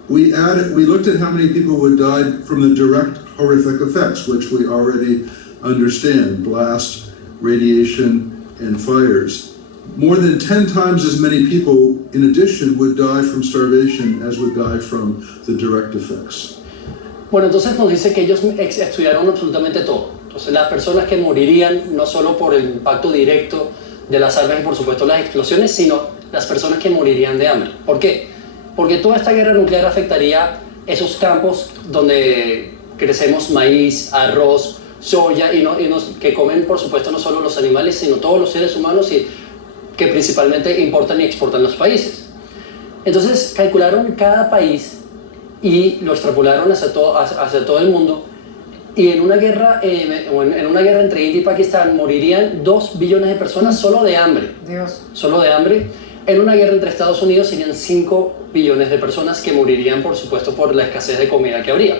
right? We looked at how many people would die from the direct horrific effects, which we already understand, blast, radiation, and fires. More than 10 times as many people, in addition, would die from starvation as would die from the direct effects. Bueno, entonces nos dice que ellos estudiaron absolutamente todo. Entonces las personas que morirían no solo por el impacto directo de las armas y por supuesto las explosiones, sino las personas que morirían de hambre. ¿Por qué? Porque toda esta guerra nuclear afectaría esos campos donde crecemos maíz, arroz, soya que comen por supuesto no solo los animales sino todos los seres humanos y que principalmente importan y exportan los países. Entonces calcularon cada país y lo extrapolaron hacia todo el mundo, y en una guerra entre India y Pakistán morirían 2 billones de personas solo de hambre. Dios. Solo de hambre. En una guerra entre Estados Unidos serían 5 billones de personas que morirían por supuesto por la escasez de comida que habría.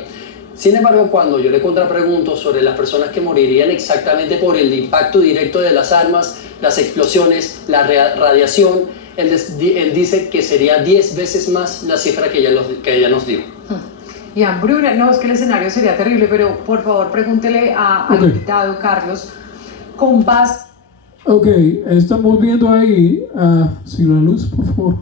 Sin embargo, cuando yo le contrapregunto sobre las personas que morirían exactamente por el impacto directo de las armas, las explosiones, la radiación, él dice que sería 10 veces más la cifra que ella nos dio. Y hambruna, no, es que el escenario sería terrible, pero por favor pregúntele al invitado Carlos, con base... Ok, estamos viendo ahí, si la luz, por favor.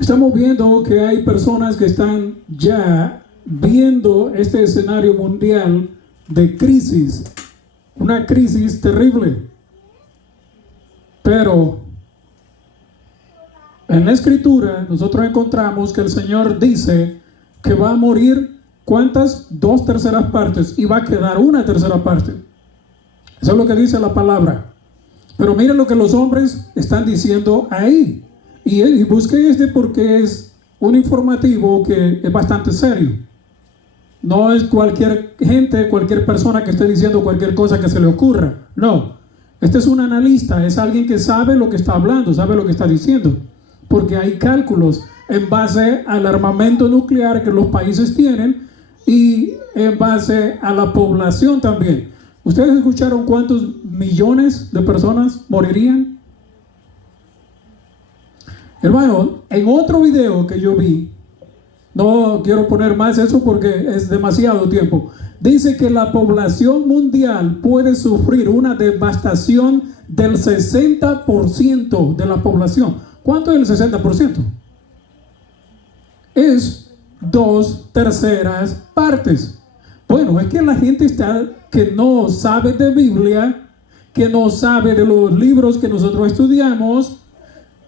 Estamos viendo que hay personas que están ya viendo este escenario mundial de crisis, una crisis terrible. Pero en la escritura nosotros encontramos que el Señor dice que va a morir ¿cuántas? 2/3 partes y va a quedar 1/3 parte. Eso es lo que dice la palabra. Pero miren lo que los hombres están diciendo ahí. Y busqué porque es un informativo que es bastante serio. No es cualquier gente, cualquier persona que esté diciendo cualquier cosa que se le ocurra. No. Este es un analista, es alguien que sabe lo que está hablando, sabe lo que está diciendo. Porque hay cálculos en base al armamento nuclear que los países tienen y en base a la población también. ¿Ustedes escucharon cuántos millones de personas morirían? Hermano, en otro video que yo vi, no quiero poner más eso porque es demasiado tiempo, dice que la población mundial puede sufrir una devastación del 60% de la población. ¿Cuánto es el 60%? Es 2/3 partes. Bueno, es que la gente que no sabe de Biblia, que no sabe de los libros que nosotros estudiamos.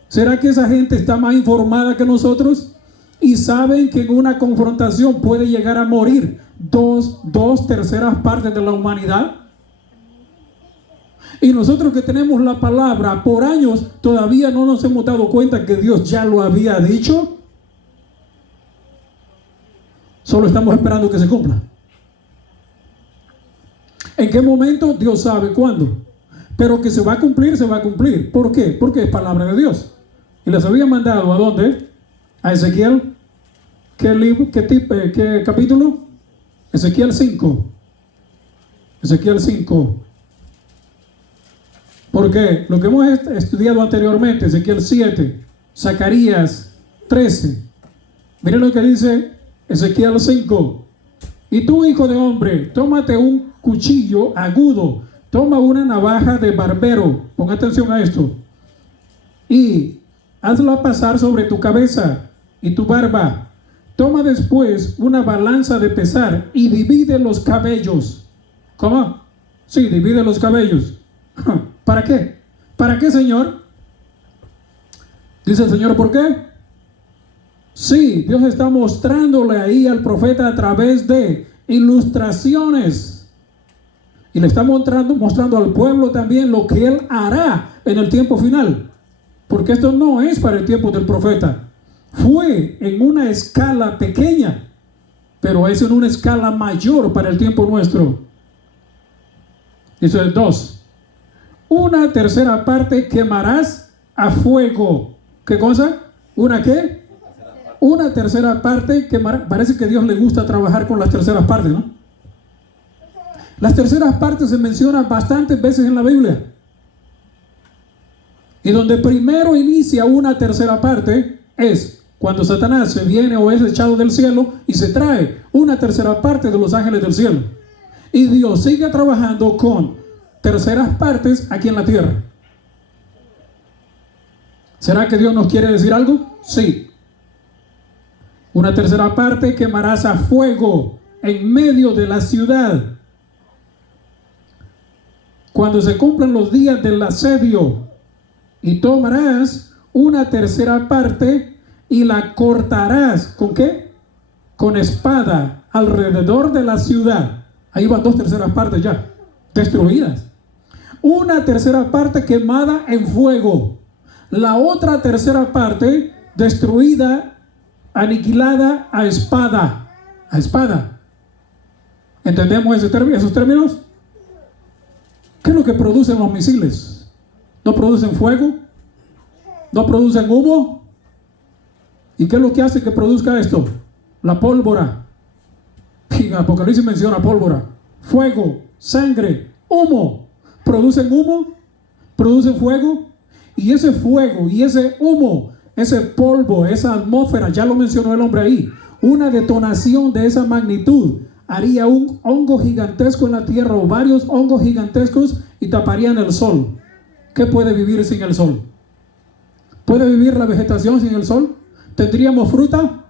¿Será que esa gente está más informada que nosotros? Y saben que en una confrontación puede llegar a morir dos terceras partes de la humanidad. Y nosotros que tenemos la palabra por años, todavía no nos hemos dado cuenta que Dios ya lo había dicho. Solo estamos esperando que se cumpla. ¿En qué momento? Dios sabe cuándo. Pero que se va a cumplir, se va a cumplir. ¿Por qué? Porque es palabra de Dios. Y les había mandado ¿a dónde? A Ezequiel. ¿Qué libro? ¿Qué capítulo? Ezequiel 5. Ezequiel 5. Porque lo que hemos estudiado anteriormente, Ezequiel 7, Zacarías 13. Miren lo que dice Ezequiel 5. Y tú, hijo de hombre, tómate un cuchillo agudo, toma una navaja de barbero, pon atención a esto, y hazla pasar sobre tu cabeza y tu barba. Toma después una balanza de pesar y divide los cabellos. ¿Cómo? Sí, divide los cabellos. ¿Para qué? ¿Para qué, Señor? Dice el Señor, ¿por qué? Sí, Dios está mostrándole ahí al profeta a través de ilustraciones. Y le está mostrando al pueblo también lo que él hará en el tiempo final. Porque esto no es para el tiempo del profeta. Fue en una escala pequeña, pero es en una escala mayor para el tiempo nuestro. Dice el 2. Una tercera parte quemarás a fuego. ¿Qué cosa? ¿Una qué? Una tercera parte quemarás. Parece que a Dios le gusta trabajar con las terceras partes, ¿no? Las terceras partes se mencionan bastantes veces en la Biblia. Y donde primero inicia una tercera parte es cuando Satanás se viene o es echado del cielo y se trae una tercera parte de los ángeles del cielo. Y Dios sigue trabajando con terceras partes aquí en la tierra. ¿Será que Dios nos quiere decir algo? Sí. Una tercera parte quemarás a fuego en medio de la ciudad. Cuando se cumplan los días del asedio, y tomarás una tercera parte y la cortarás. ¿Con qué? Con espada alrededor de la ciudad. Ahí van dos terceras partes ya destruidas. Una tercera parte quemada en fuego. La otra tercera parte destruida, aniquilada a espada. A espada. ¿Entendemos esos términos? ¿Qué es lo que producen los misiles? ¿No producen fuego? ¿No producen humo? ¿Y qué es lo que hace que produzca esto? La pólvora. En Apocalipsis menciona pólvora, fuego, sangre, humo. Producen humo, producen fuego. Y ese fuego y ese humo, ese polvo, esa atmósfera, ya lo mencionó el hombre ahí. Una detonación de esa magnitud haría un hongo gigantesco en la tierra o varios hongos gigantescos y taparían el sol. ¿Qué puede vivir sin el sol? ¿Puede vivir la vegetación sin el sol? ¿Tendríamos fruta?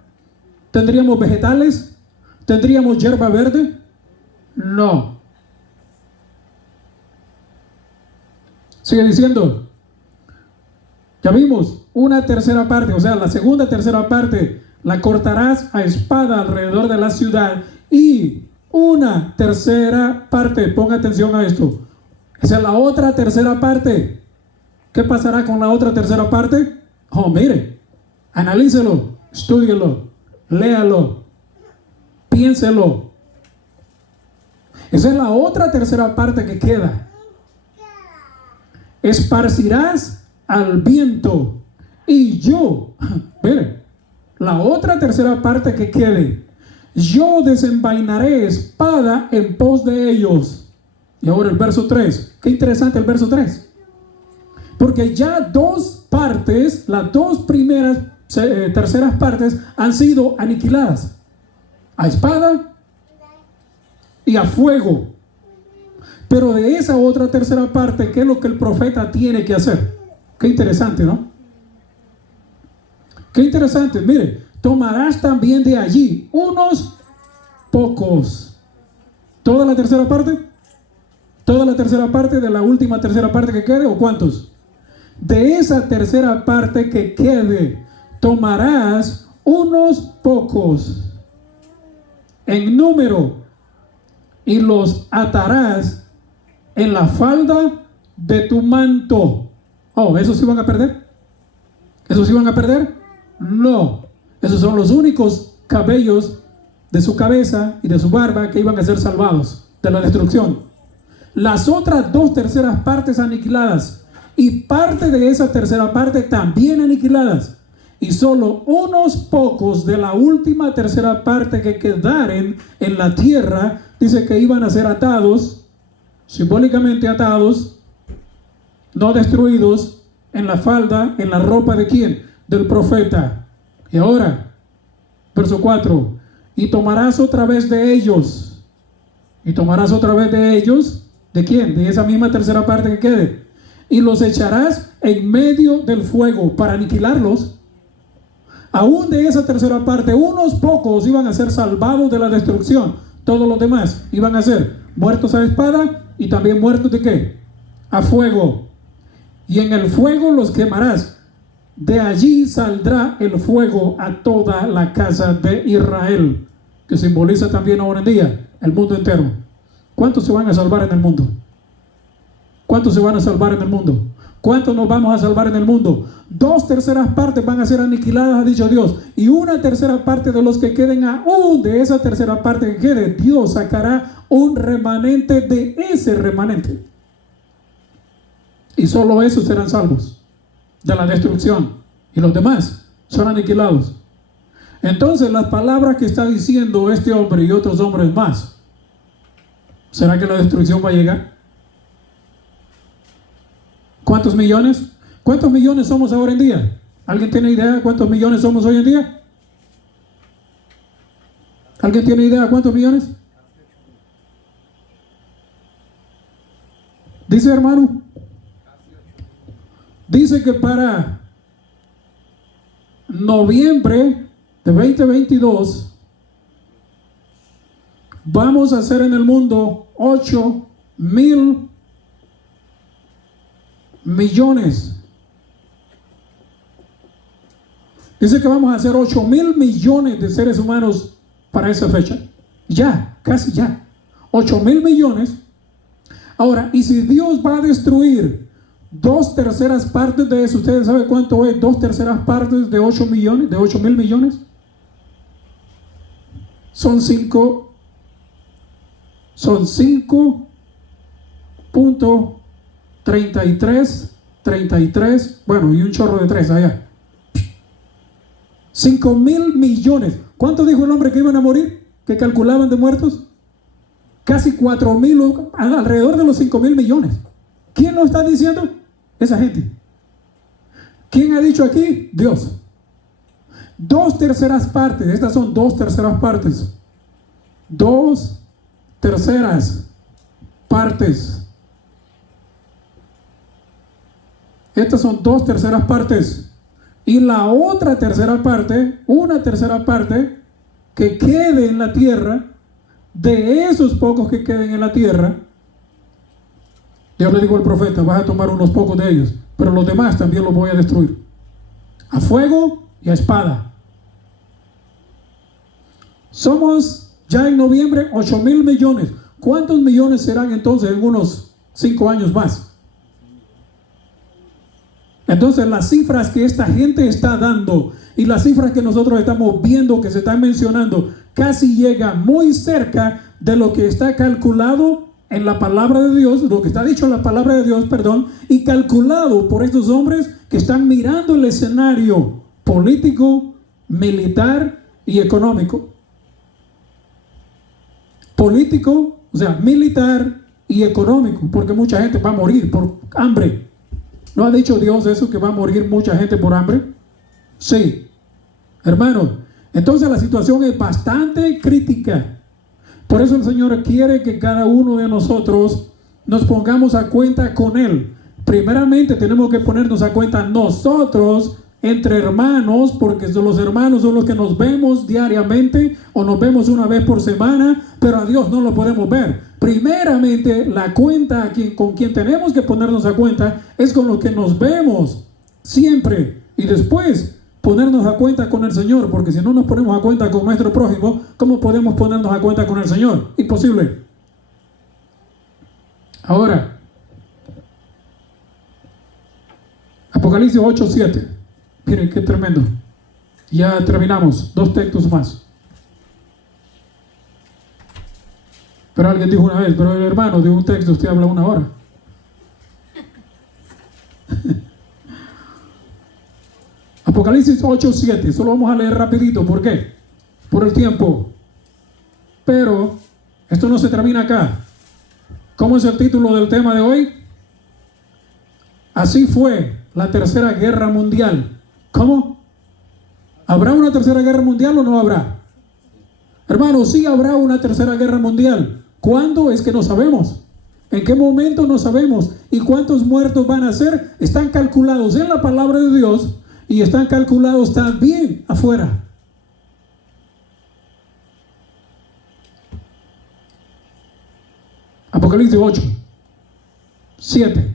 ¿Tendríamos vegetales? ¿Tendríamos hierba verde? No. Sigue diciendo. Ya vimos, una tercera parte, o sea, la segunda tercera parte la cortarás a espada alrededor de la ciudad. Y una tercera parte, ponga atención a esto, esa es la otra tercera parte. ¿Qué pasará con la otra tercera parte? Oh, mire, analícelo, estúdielo, léalo, piénselo. Esa es la otra tercera parte que queda. Esparcirás al viento y yo, mire, la otra tercera parte que quede, yo desenvainaré espada en pos de ellos. Y ahora el verso 3, qué interesante el verso 3, porque ya dos partes, las dos primeras terceras partes han sido aniquiladas, a espada y a fuego. Pero de esa otra tercera parte, ¿qué es lo que el profeta tiene que hacer? Qué interesante, ¿no? Qué interesante. Mire, tomarás también de allí unos pocos. ¿Toda la tercera parte? ¿Toda la tercera parte de la última tercera parte que quede o cuántos? De esa tercera parte que quede, tomarás unos pocos en número, y los atarás en la falda de tu manto. Oh, ¿esos sí van a perder? ¿Esos sí van a perder? No. Esos son los únicos cabellos de su cabeza y de su barba que iban a ser salvados de la destrucción. Las otras 2/3 partes aniquiladas, y parte de esa tercera parte también aniquiladas, y solo unos pocos de la última tercera parte que quedaren en la tierra, dice que iban a ser atados, simbólicamente atados, no destruidos, en la falda, en la ropa de ¿quién? Del profeta. Y ahora, verso 4, y tomarás otra vez de ellos, y tomarás otra vez de ellos, ¿de quién? De esa misma tercera parte que quede, y los echarás en medio del fuego para aniquilarlos. Aún de esa tercera parte, unos pocos iban a ser salvados de la destrucción. Todos los demás iban a ser muertos a espada, y también muertos ¿de qué? A fuego. Y en el fuego los quemarás. De allí saldrá el fuego a toda la casa de Israel, que simboliza también ahora en día el mundo entero. ¿Cuántos se van a salvar en el mundo? ¿Cuántos se van a salvar en el mundo? ¿Cuántos nos vamos a salvar en el mundo? 2/3 partes van a ser aniquiladas, ha dicho Dios, y 1/3 parte de los que queden, aún de esa tercera parte que quede, Dios sacará un remanente de ese remanente, y solo esos serán salvos de la destrucción, y los demás son aniquilados. Entonces, las palabras que está diciendo este hombre y otros hombres más, ¿será que la destrucción va a llegar? ¿Cuántos millones? ¿Cuántos millones somos ahora en día? ¿Alguien tiene idea de cuántos millones somos hoy en día? ¿Alguien tiene idea de cuántos millones? Dice, hermano, dice que para noviembre de 2022 vamos a hacer en el mundo 8,000 millones. Dice que vamos a hacer 8,000 millones de seres humanos para esa fecha. Ya, casi ya. 8,000 millones. Ahora, y si Dios va a destruir 2/3 partes de eso, ¿ustedes saben cuánto es 2/3 partes de 8 millones, de 8,000 millones? Son 5.33, bueno, y un chorro de 3 allá. 5,000 millones. ¿Cuánto dijo el hombre que iban a morir? ¿Que calculaban de muertos? Casi 4,000, alrededor de los 5,000 millones. ¿Quién lo está diciendo? Esa gente. ¿Quién ha dicho aquí? Dios. 2/3 partes. Estas son 2/3 partes. 2/3 partes. Estas son 2/3 partes. Y la otra tercera parte, 1/3 parte que quede en la tierra, de esos pocos que queden en la tierra, Dios le dijo al profeta, vas a tomar unos pocos de ellos, pero los demás también los voy a destruir. A fuego y a espada. Somos ya en noviembre 8,000 millones. ¿Cuántos millones serán entonces en unos 5 años más? Entonces las cifras que esta gente está dando y las cifras que nosotros estamos viendo que se están mencionando casi llegan muy cerca de lo que está calculado en la palabra de Dios, lo que está dicho en la palabra de Dios, perdón, y calculado por estos hombres que están mirando el escenario político, militar y económico. Político, o sea, militar y económico, porque mucha gente va a morir por hambre. ¿No ha dicho Dios eso, que va a morir mucha gente por hambre? Sí, hermano. Entonces la situación es bastante crítica. Por eso el Señor quiere que cada uno de nosotros nos pongamos a cuenta con Él. Primeramente tenemos que ponernos a cuenta nosotros entre hermanos, porque los hermanos son los que nos vemos diariamente o nos vemos una vez por semana, pero a Dios no lo podemos ver. Primeramente, la cuenta con quien tenemos que ponernos a cuenta es con los que nos vemos siempre, y después ponernos a cuenta con el Señor, porque si no nos ponemos a cuenta con nuestro prójimo, ¿cómo podemos ponernos a cuenta con el Señor? Imposible. Ahora, Apocalipsis 8:7. Miren qué tremendo. Ya terminamos. 2 textos más. Pero alguien dijo una vez, pero el hermano, de un texto usted habla 1 hora. Apocalipsis 8:7. Solo vamos a leer rapidito. ¿Por qué? Por el tiempo. Pero esto no se termina acá. ¿Cómo es el título del tema de hoy? Así fue la Tercera Guerra Mundial. ¿Cómo? ¿Habrá una Tercera Guerra Mundial o no habrá? Hermanos, sí habrá una Tercera Guerra Mundial. ¿Cuándo? Es que no sabemos. ¿En qué momento? No sabemos. ¿Y cuántos muertos van a ser? Están calculados en la palabra de Dios y están calculados también afuera. Apocalipsis 8:7.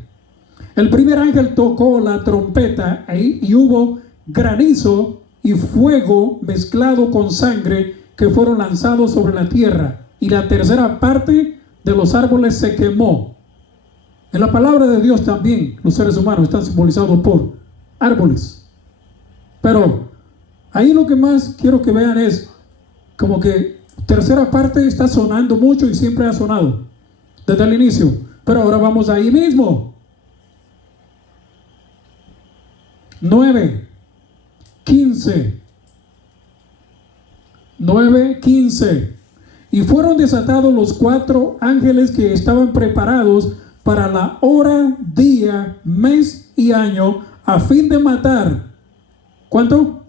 El primer ángel tocó la trompeta y hubo granizo y fuego mezclado con sangre que fueron lanzados sobre la tierra, y la tercera parte de los árboles se quemó. En la palabra de Dios también los seres humanos están simbolizados por árboles. Pero ahí lo que más quiero que vean es como que tercera parte está sonando mucho y siempre ha sonado desde el inicio. Pero ahora vamos ahí mismo. 9:15. 9:15. Y fueron desatados los 4 ángeles que estaban preparados para la hora, día, mes y año, a fin de matar. ¿Cuánto?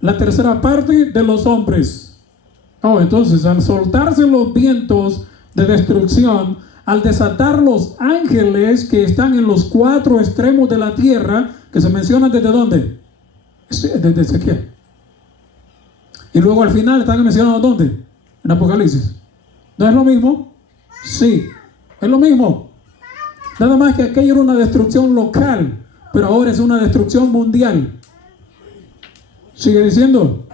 La tercera parte de los hombres. Entonces, al soltarse los vientos de destrucción, al desatar los ángeles que están en los 4 extremos de la tierra, que se mencionan desde ¿dónde? Desde Ezequiel. Y luego al final están mencionados ¿dónde? En Apocalipsis. ¿No es lo mismo? Sí, es lo mismo. Nada más que aquello era una destrucción local, pero ahora es una destrucción mundial. Sigue diciendo.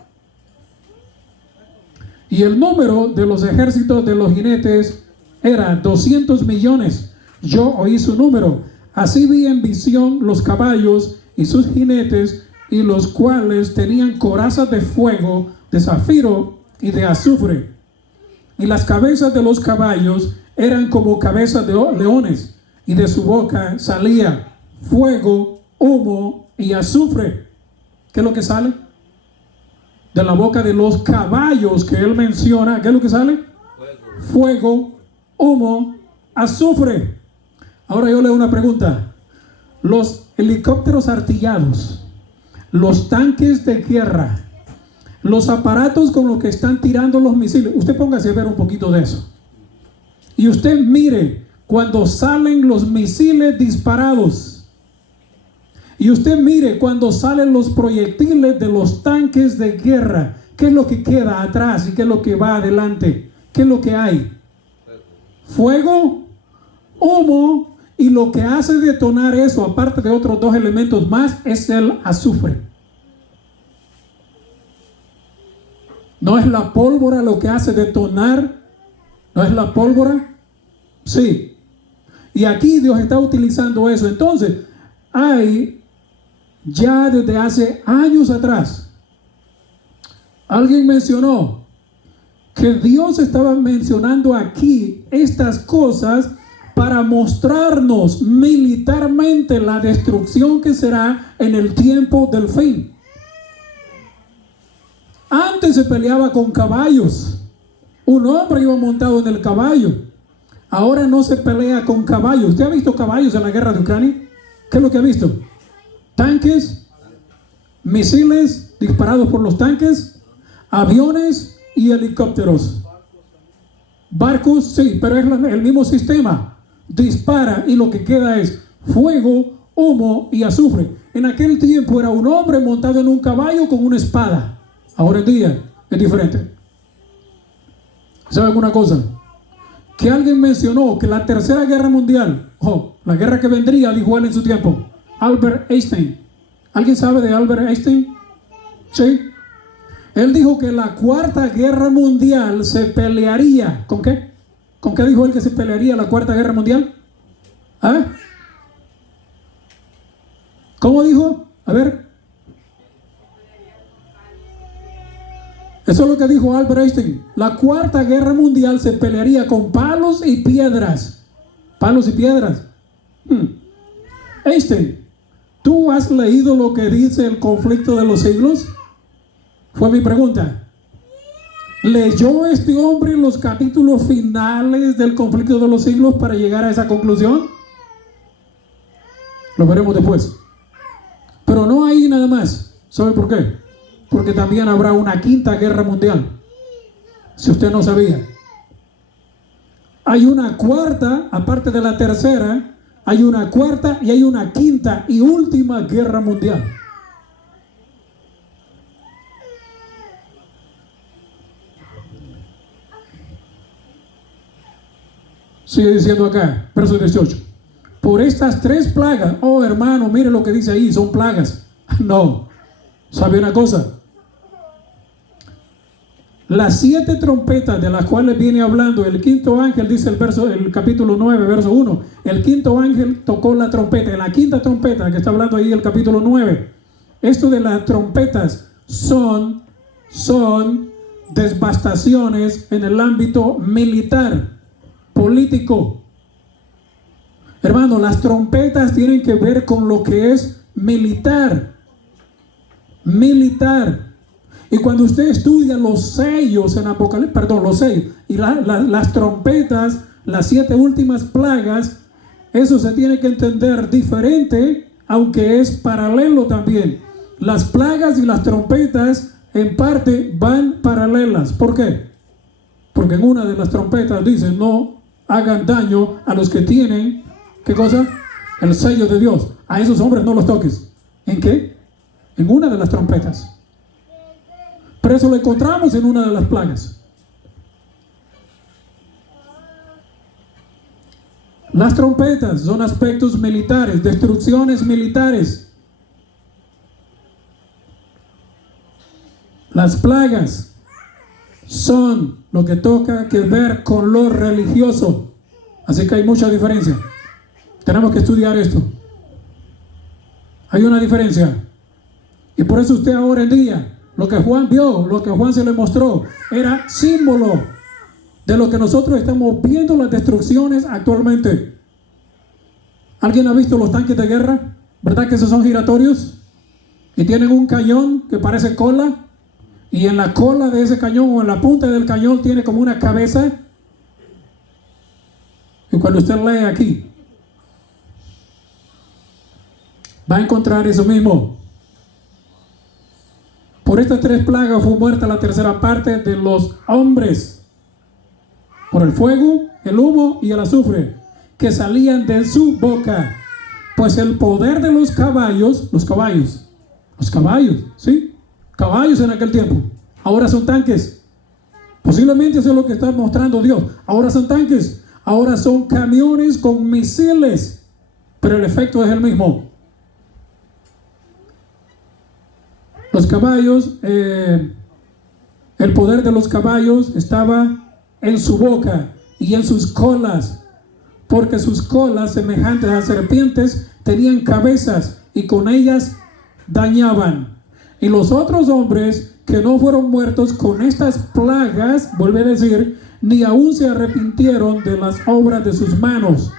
Y el número de los ejércitos de los jinetes era 200 millones. Yo oí su número. Así vi en visión los caballos y sus jinetes, y los cuales tenían corazas de fuego, de zafiro y de azufre. Y las cabezas de los caballos eran como cabezas de leones, y de su boca salía fuego, humo y azufre. ¿Qué es lo que sale? De la boca de los caballos que él menciona, ¿qué es lo que sale? Fuego, humo, azufre. Ahora yo leo una pregunta. Los helicópteros artillados, los tanques de guerra, los aparatos con los que están tirando los misiles, usted póngase a ver un poquito de eso. Y usted mire cuando salen los misiles disparados. Y usted mire cuando salen los proyectiles de los tanques de guerra. ¿Qué es lo que queda atrás y qué es lo que va adelante? ¿Qué es lo que hay? Fuego, humo, y lo que hace detonar eso, aparte de otros 2 elementos más, es el azufre. ¿No es la pólvora lo que hace detonar? ¿No es la pólvora? Sí. Y aquí Dios está utilizando eso. Entonces, hay ya desde hace años atrás, alguien mencionó que Dios estaba mencionando aquí estas cosas para mostrarnos militarmente la destrucción que será en el tiempo del fin. Antes se peleaba con caballos. Un hombre iba montado en el caballo. Ahora no se pelea con caballos. ¿Usted ha visto caballos en la guerra de Ucrania? ¿Qué es lo que ha visto? Tanques, misiles disparados por los tanques, aviones y helicópteros. Barcos, sí, pero es el mismo sistema. Dispara y lo que queda es fuego, humo y azufre. En aquel tiempo era un hombre montado en un caballo con una espada. Ahora en día es diferente. ¿Sabe alguna cosa? Que alguien mencionó que la tercera guerra mundial, la guerra que vendría, dijo él en su tiempo, Albert Einstein. ¿Alguien sabe de Albert Einstein? ¿Sí? Él dijo que la Cuarta Guerra Mundial se pelearía. ¿Con qué? ¿Con qué dijo él que se pelearía la Cuarta Guerra Mundial? ¿Ah? ¿Cómo dijo? A ver. Eso es lo que dijo Albert Einstein. La Cuarta Guerra Mundial se pelearía con palos y piedras. Palos y piedras. Einstein, ¿tú has leído lo que dice el conflicto de los siglos? Fue mi pregunta. ¿Leyó este hombre los capítulos finales del conflicto de los siglos para llegar a esa conclusión? Lo veremos después. Pero no hay nada más. ¿Sabe por qué? Porque también habrá una quinta guerra mundial. Si usted no sabía. Hay una cuarta, aparte de la tercera, hay una cuarta y hay una quinta y última guerra mundial. Sigue diciendo acá, verso 18. Por estas 3 plagas, oh hermano, mire lo que dice ahí, son plagas. No, ¿sabe una cosa? Las 7 trompetas de las cuales viene hablando el quinto ángel, dice el capítulo 9, verso 1. El quinto ángel tocó la trompeta. En la quinta trompeta que está hablando ahí el capítulo 9. Esto de las trompetas son devastaciones en el ámbito militar, político. Hermano, las trompetas tienen que ver con lo que es militar. Y cuando usted estudia los sellos en Apocalipsis, los sellos y las trompetas, las 7 últimas plagas, eso se tiene que entender diferente, aunque es paralelo también. Las plagas y las trompetas en parte van paralelas. ¿Por qué? Porque en una de las trompetas dice: no hagan daño a los que tienen, ¿qué cosa? El sello de Dios. A esos hombres no los toques. ¿En qué? En una de las trompetas. Pero eso lo encontramos en una de las plagas. Las trompetas son aspectos militares, destrucciones militares. Las plagas son lo que toca que ver con lo religioso. Así que hay mucha diferencia. Tenemos que estudiar esto. Hay una diferencia. Y por eso usted ahora en día, lo que Juan vio, lo que Juan se le mostró, era símbolo de lo que nosotros estamos viendo, las destrucciones actualmente. ¿Alguien ha visto los tanques de guerra? ¿Verdad que esos son giratorios? Y tienen un cañón que parece cola. Y en la cola de ese cañón o en la punta del cañón tiene como una cabeza. Y cuando usted lee aquí, va a encontrar eso mismo. Por estas 3 plagas fue muerta la tercera parte de los hombres. Por el fuego, el humo y el azufre que salían de su boca. Pues el poder de los caballos, ¿sí? Caballos en aquel tiempo. Ahora son tanques. Posiblemente eso es lo que está mostrando Dios. Ahora son tanques. Ahora son camiones con misiles. Pero el efecto es el mismo. Los caballos, el poder de los caballos estaba en su boca y en sus colas, porque sus colas, semejantes a serpientes, tenían cabezas y con ellas dañaban. Y los otros hombres que no fueron muertos con estas plagas, vuelve a decir, ni aún se arrepintieron de las obras de sus manos,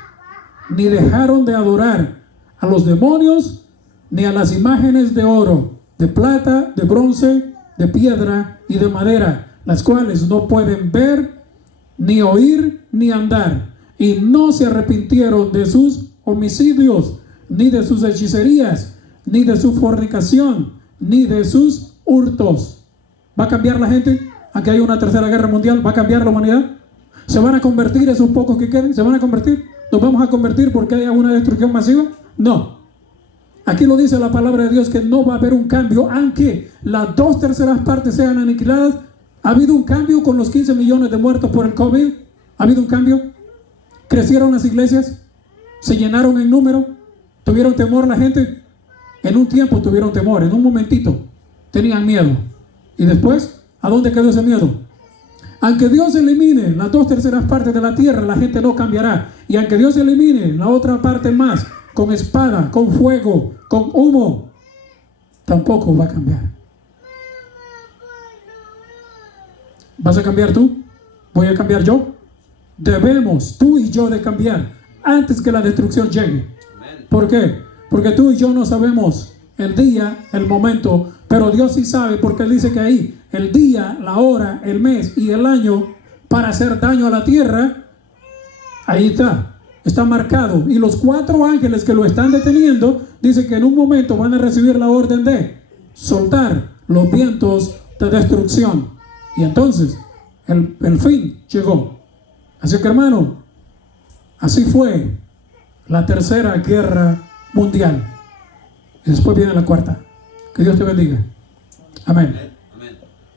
ni dejaron de adorar a los demonios, ni a las imágenes de oro, de plata, de bronce, de piedra y de madera, las cuales no pueden ver, ni oír, ni andar. Y no se arrepintieron de sus homicidios, ni de sus hechicerías, ni de su fornicación, ni de sus hurtos. ¿Va a cambiar la gente? Aquí hay una tercera guerra mundial. ¿Va a cambiar la humanidad? ¿Se van a convertir esos pocos que queden? ¿Se van a convertir? ¿Nos vamos a convertir porque haya una destrucción masiva? No. Aquí lo dice la palabra de Dios que no va a haber un cambio, aunque las 2/3 partes sean aniquiladas. ¿Ha habido un cambio con los 15 millones de muertos por el COVID? ¿Ha habido un cambio? ¿Crecieron las iglesias? ¿Se llenaron en número? ¿Tuvieron temor la gente? En un tiempo tuvieron temor, en un momentito tenían miedo. Y después, ¿a dónde quedó ese miedo? Aunque Dios elimine las 2/3 partes de la tierra, la gente no cambiará. Y aunque Dios elimine la otra parte más, con espada, con fuego, con humo, tampoco va a cambiar. ¿Vas a cambiar tú? ¿Voy a cambiar yo? Debemos, tú y yo, de cambiar antes que la destrucción llegue. ¿Por qué? Porque tú y yo no sabemos el día, el momento, pero Dios sí sabe, porque Él dice que ahí el día, la hora, el mes y el año para hacer daño a la tierra, ahí está marcado. Y los 4 ángeles que lo están deteniendo, dice que en un momento van a recibir la orden de soltar los vientos de destrucción. Y entonces el fin llegó. Así que, hermano, así fue la Tercera Guerra Mundial. Y después viene la cuarta. Que Dios te bendiga. Amén.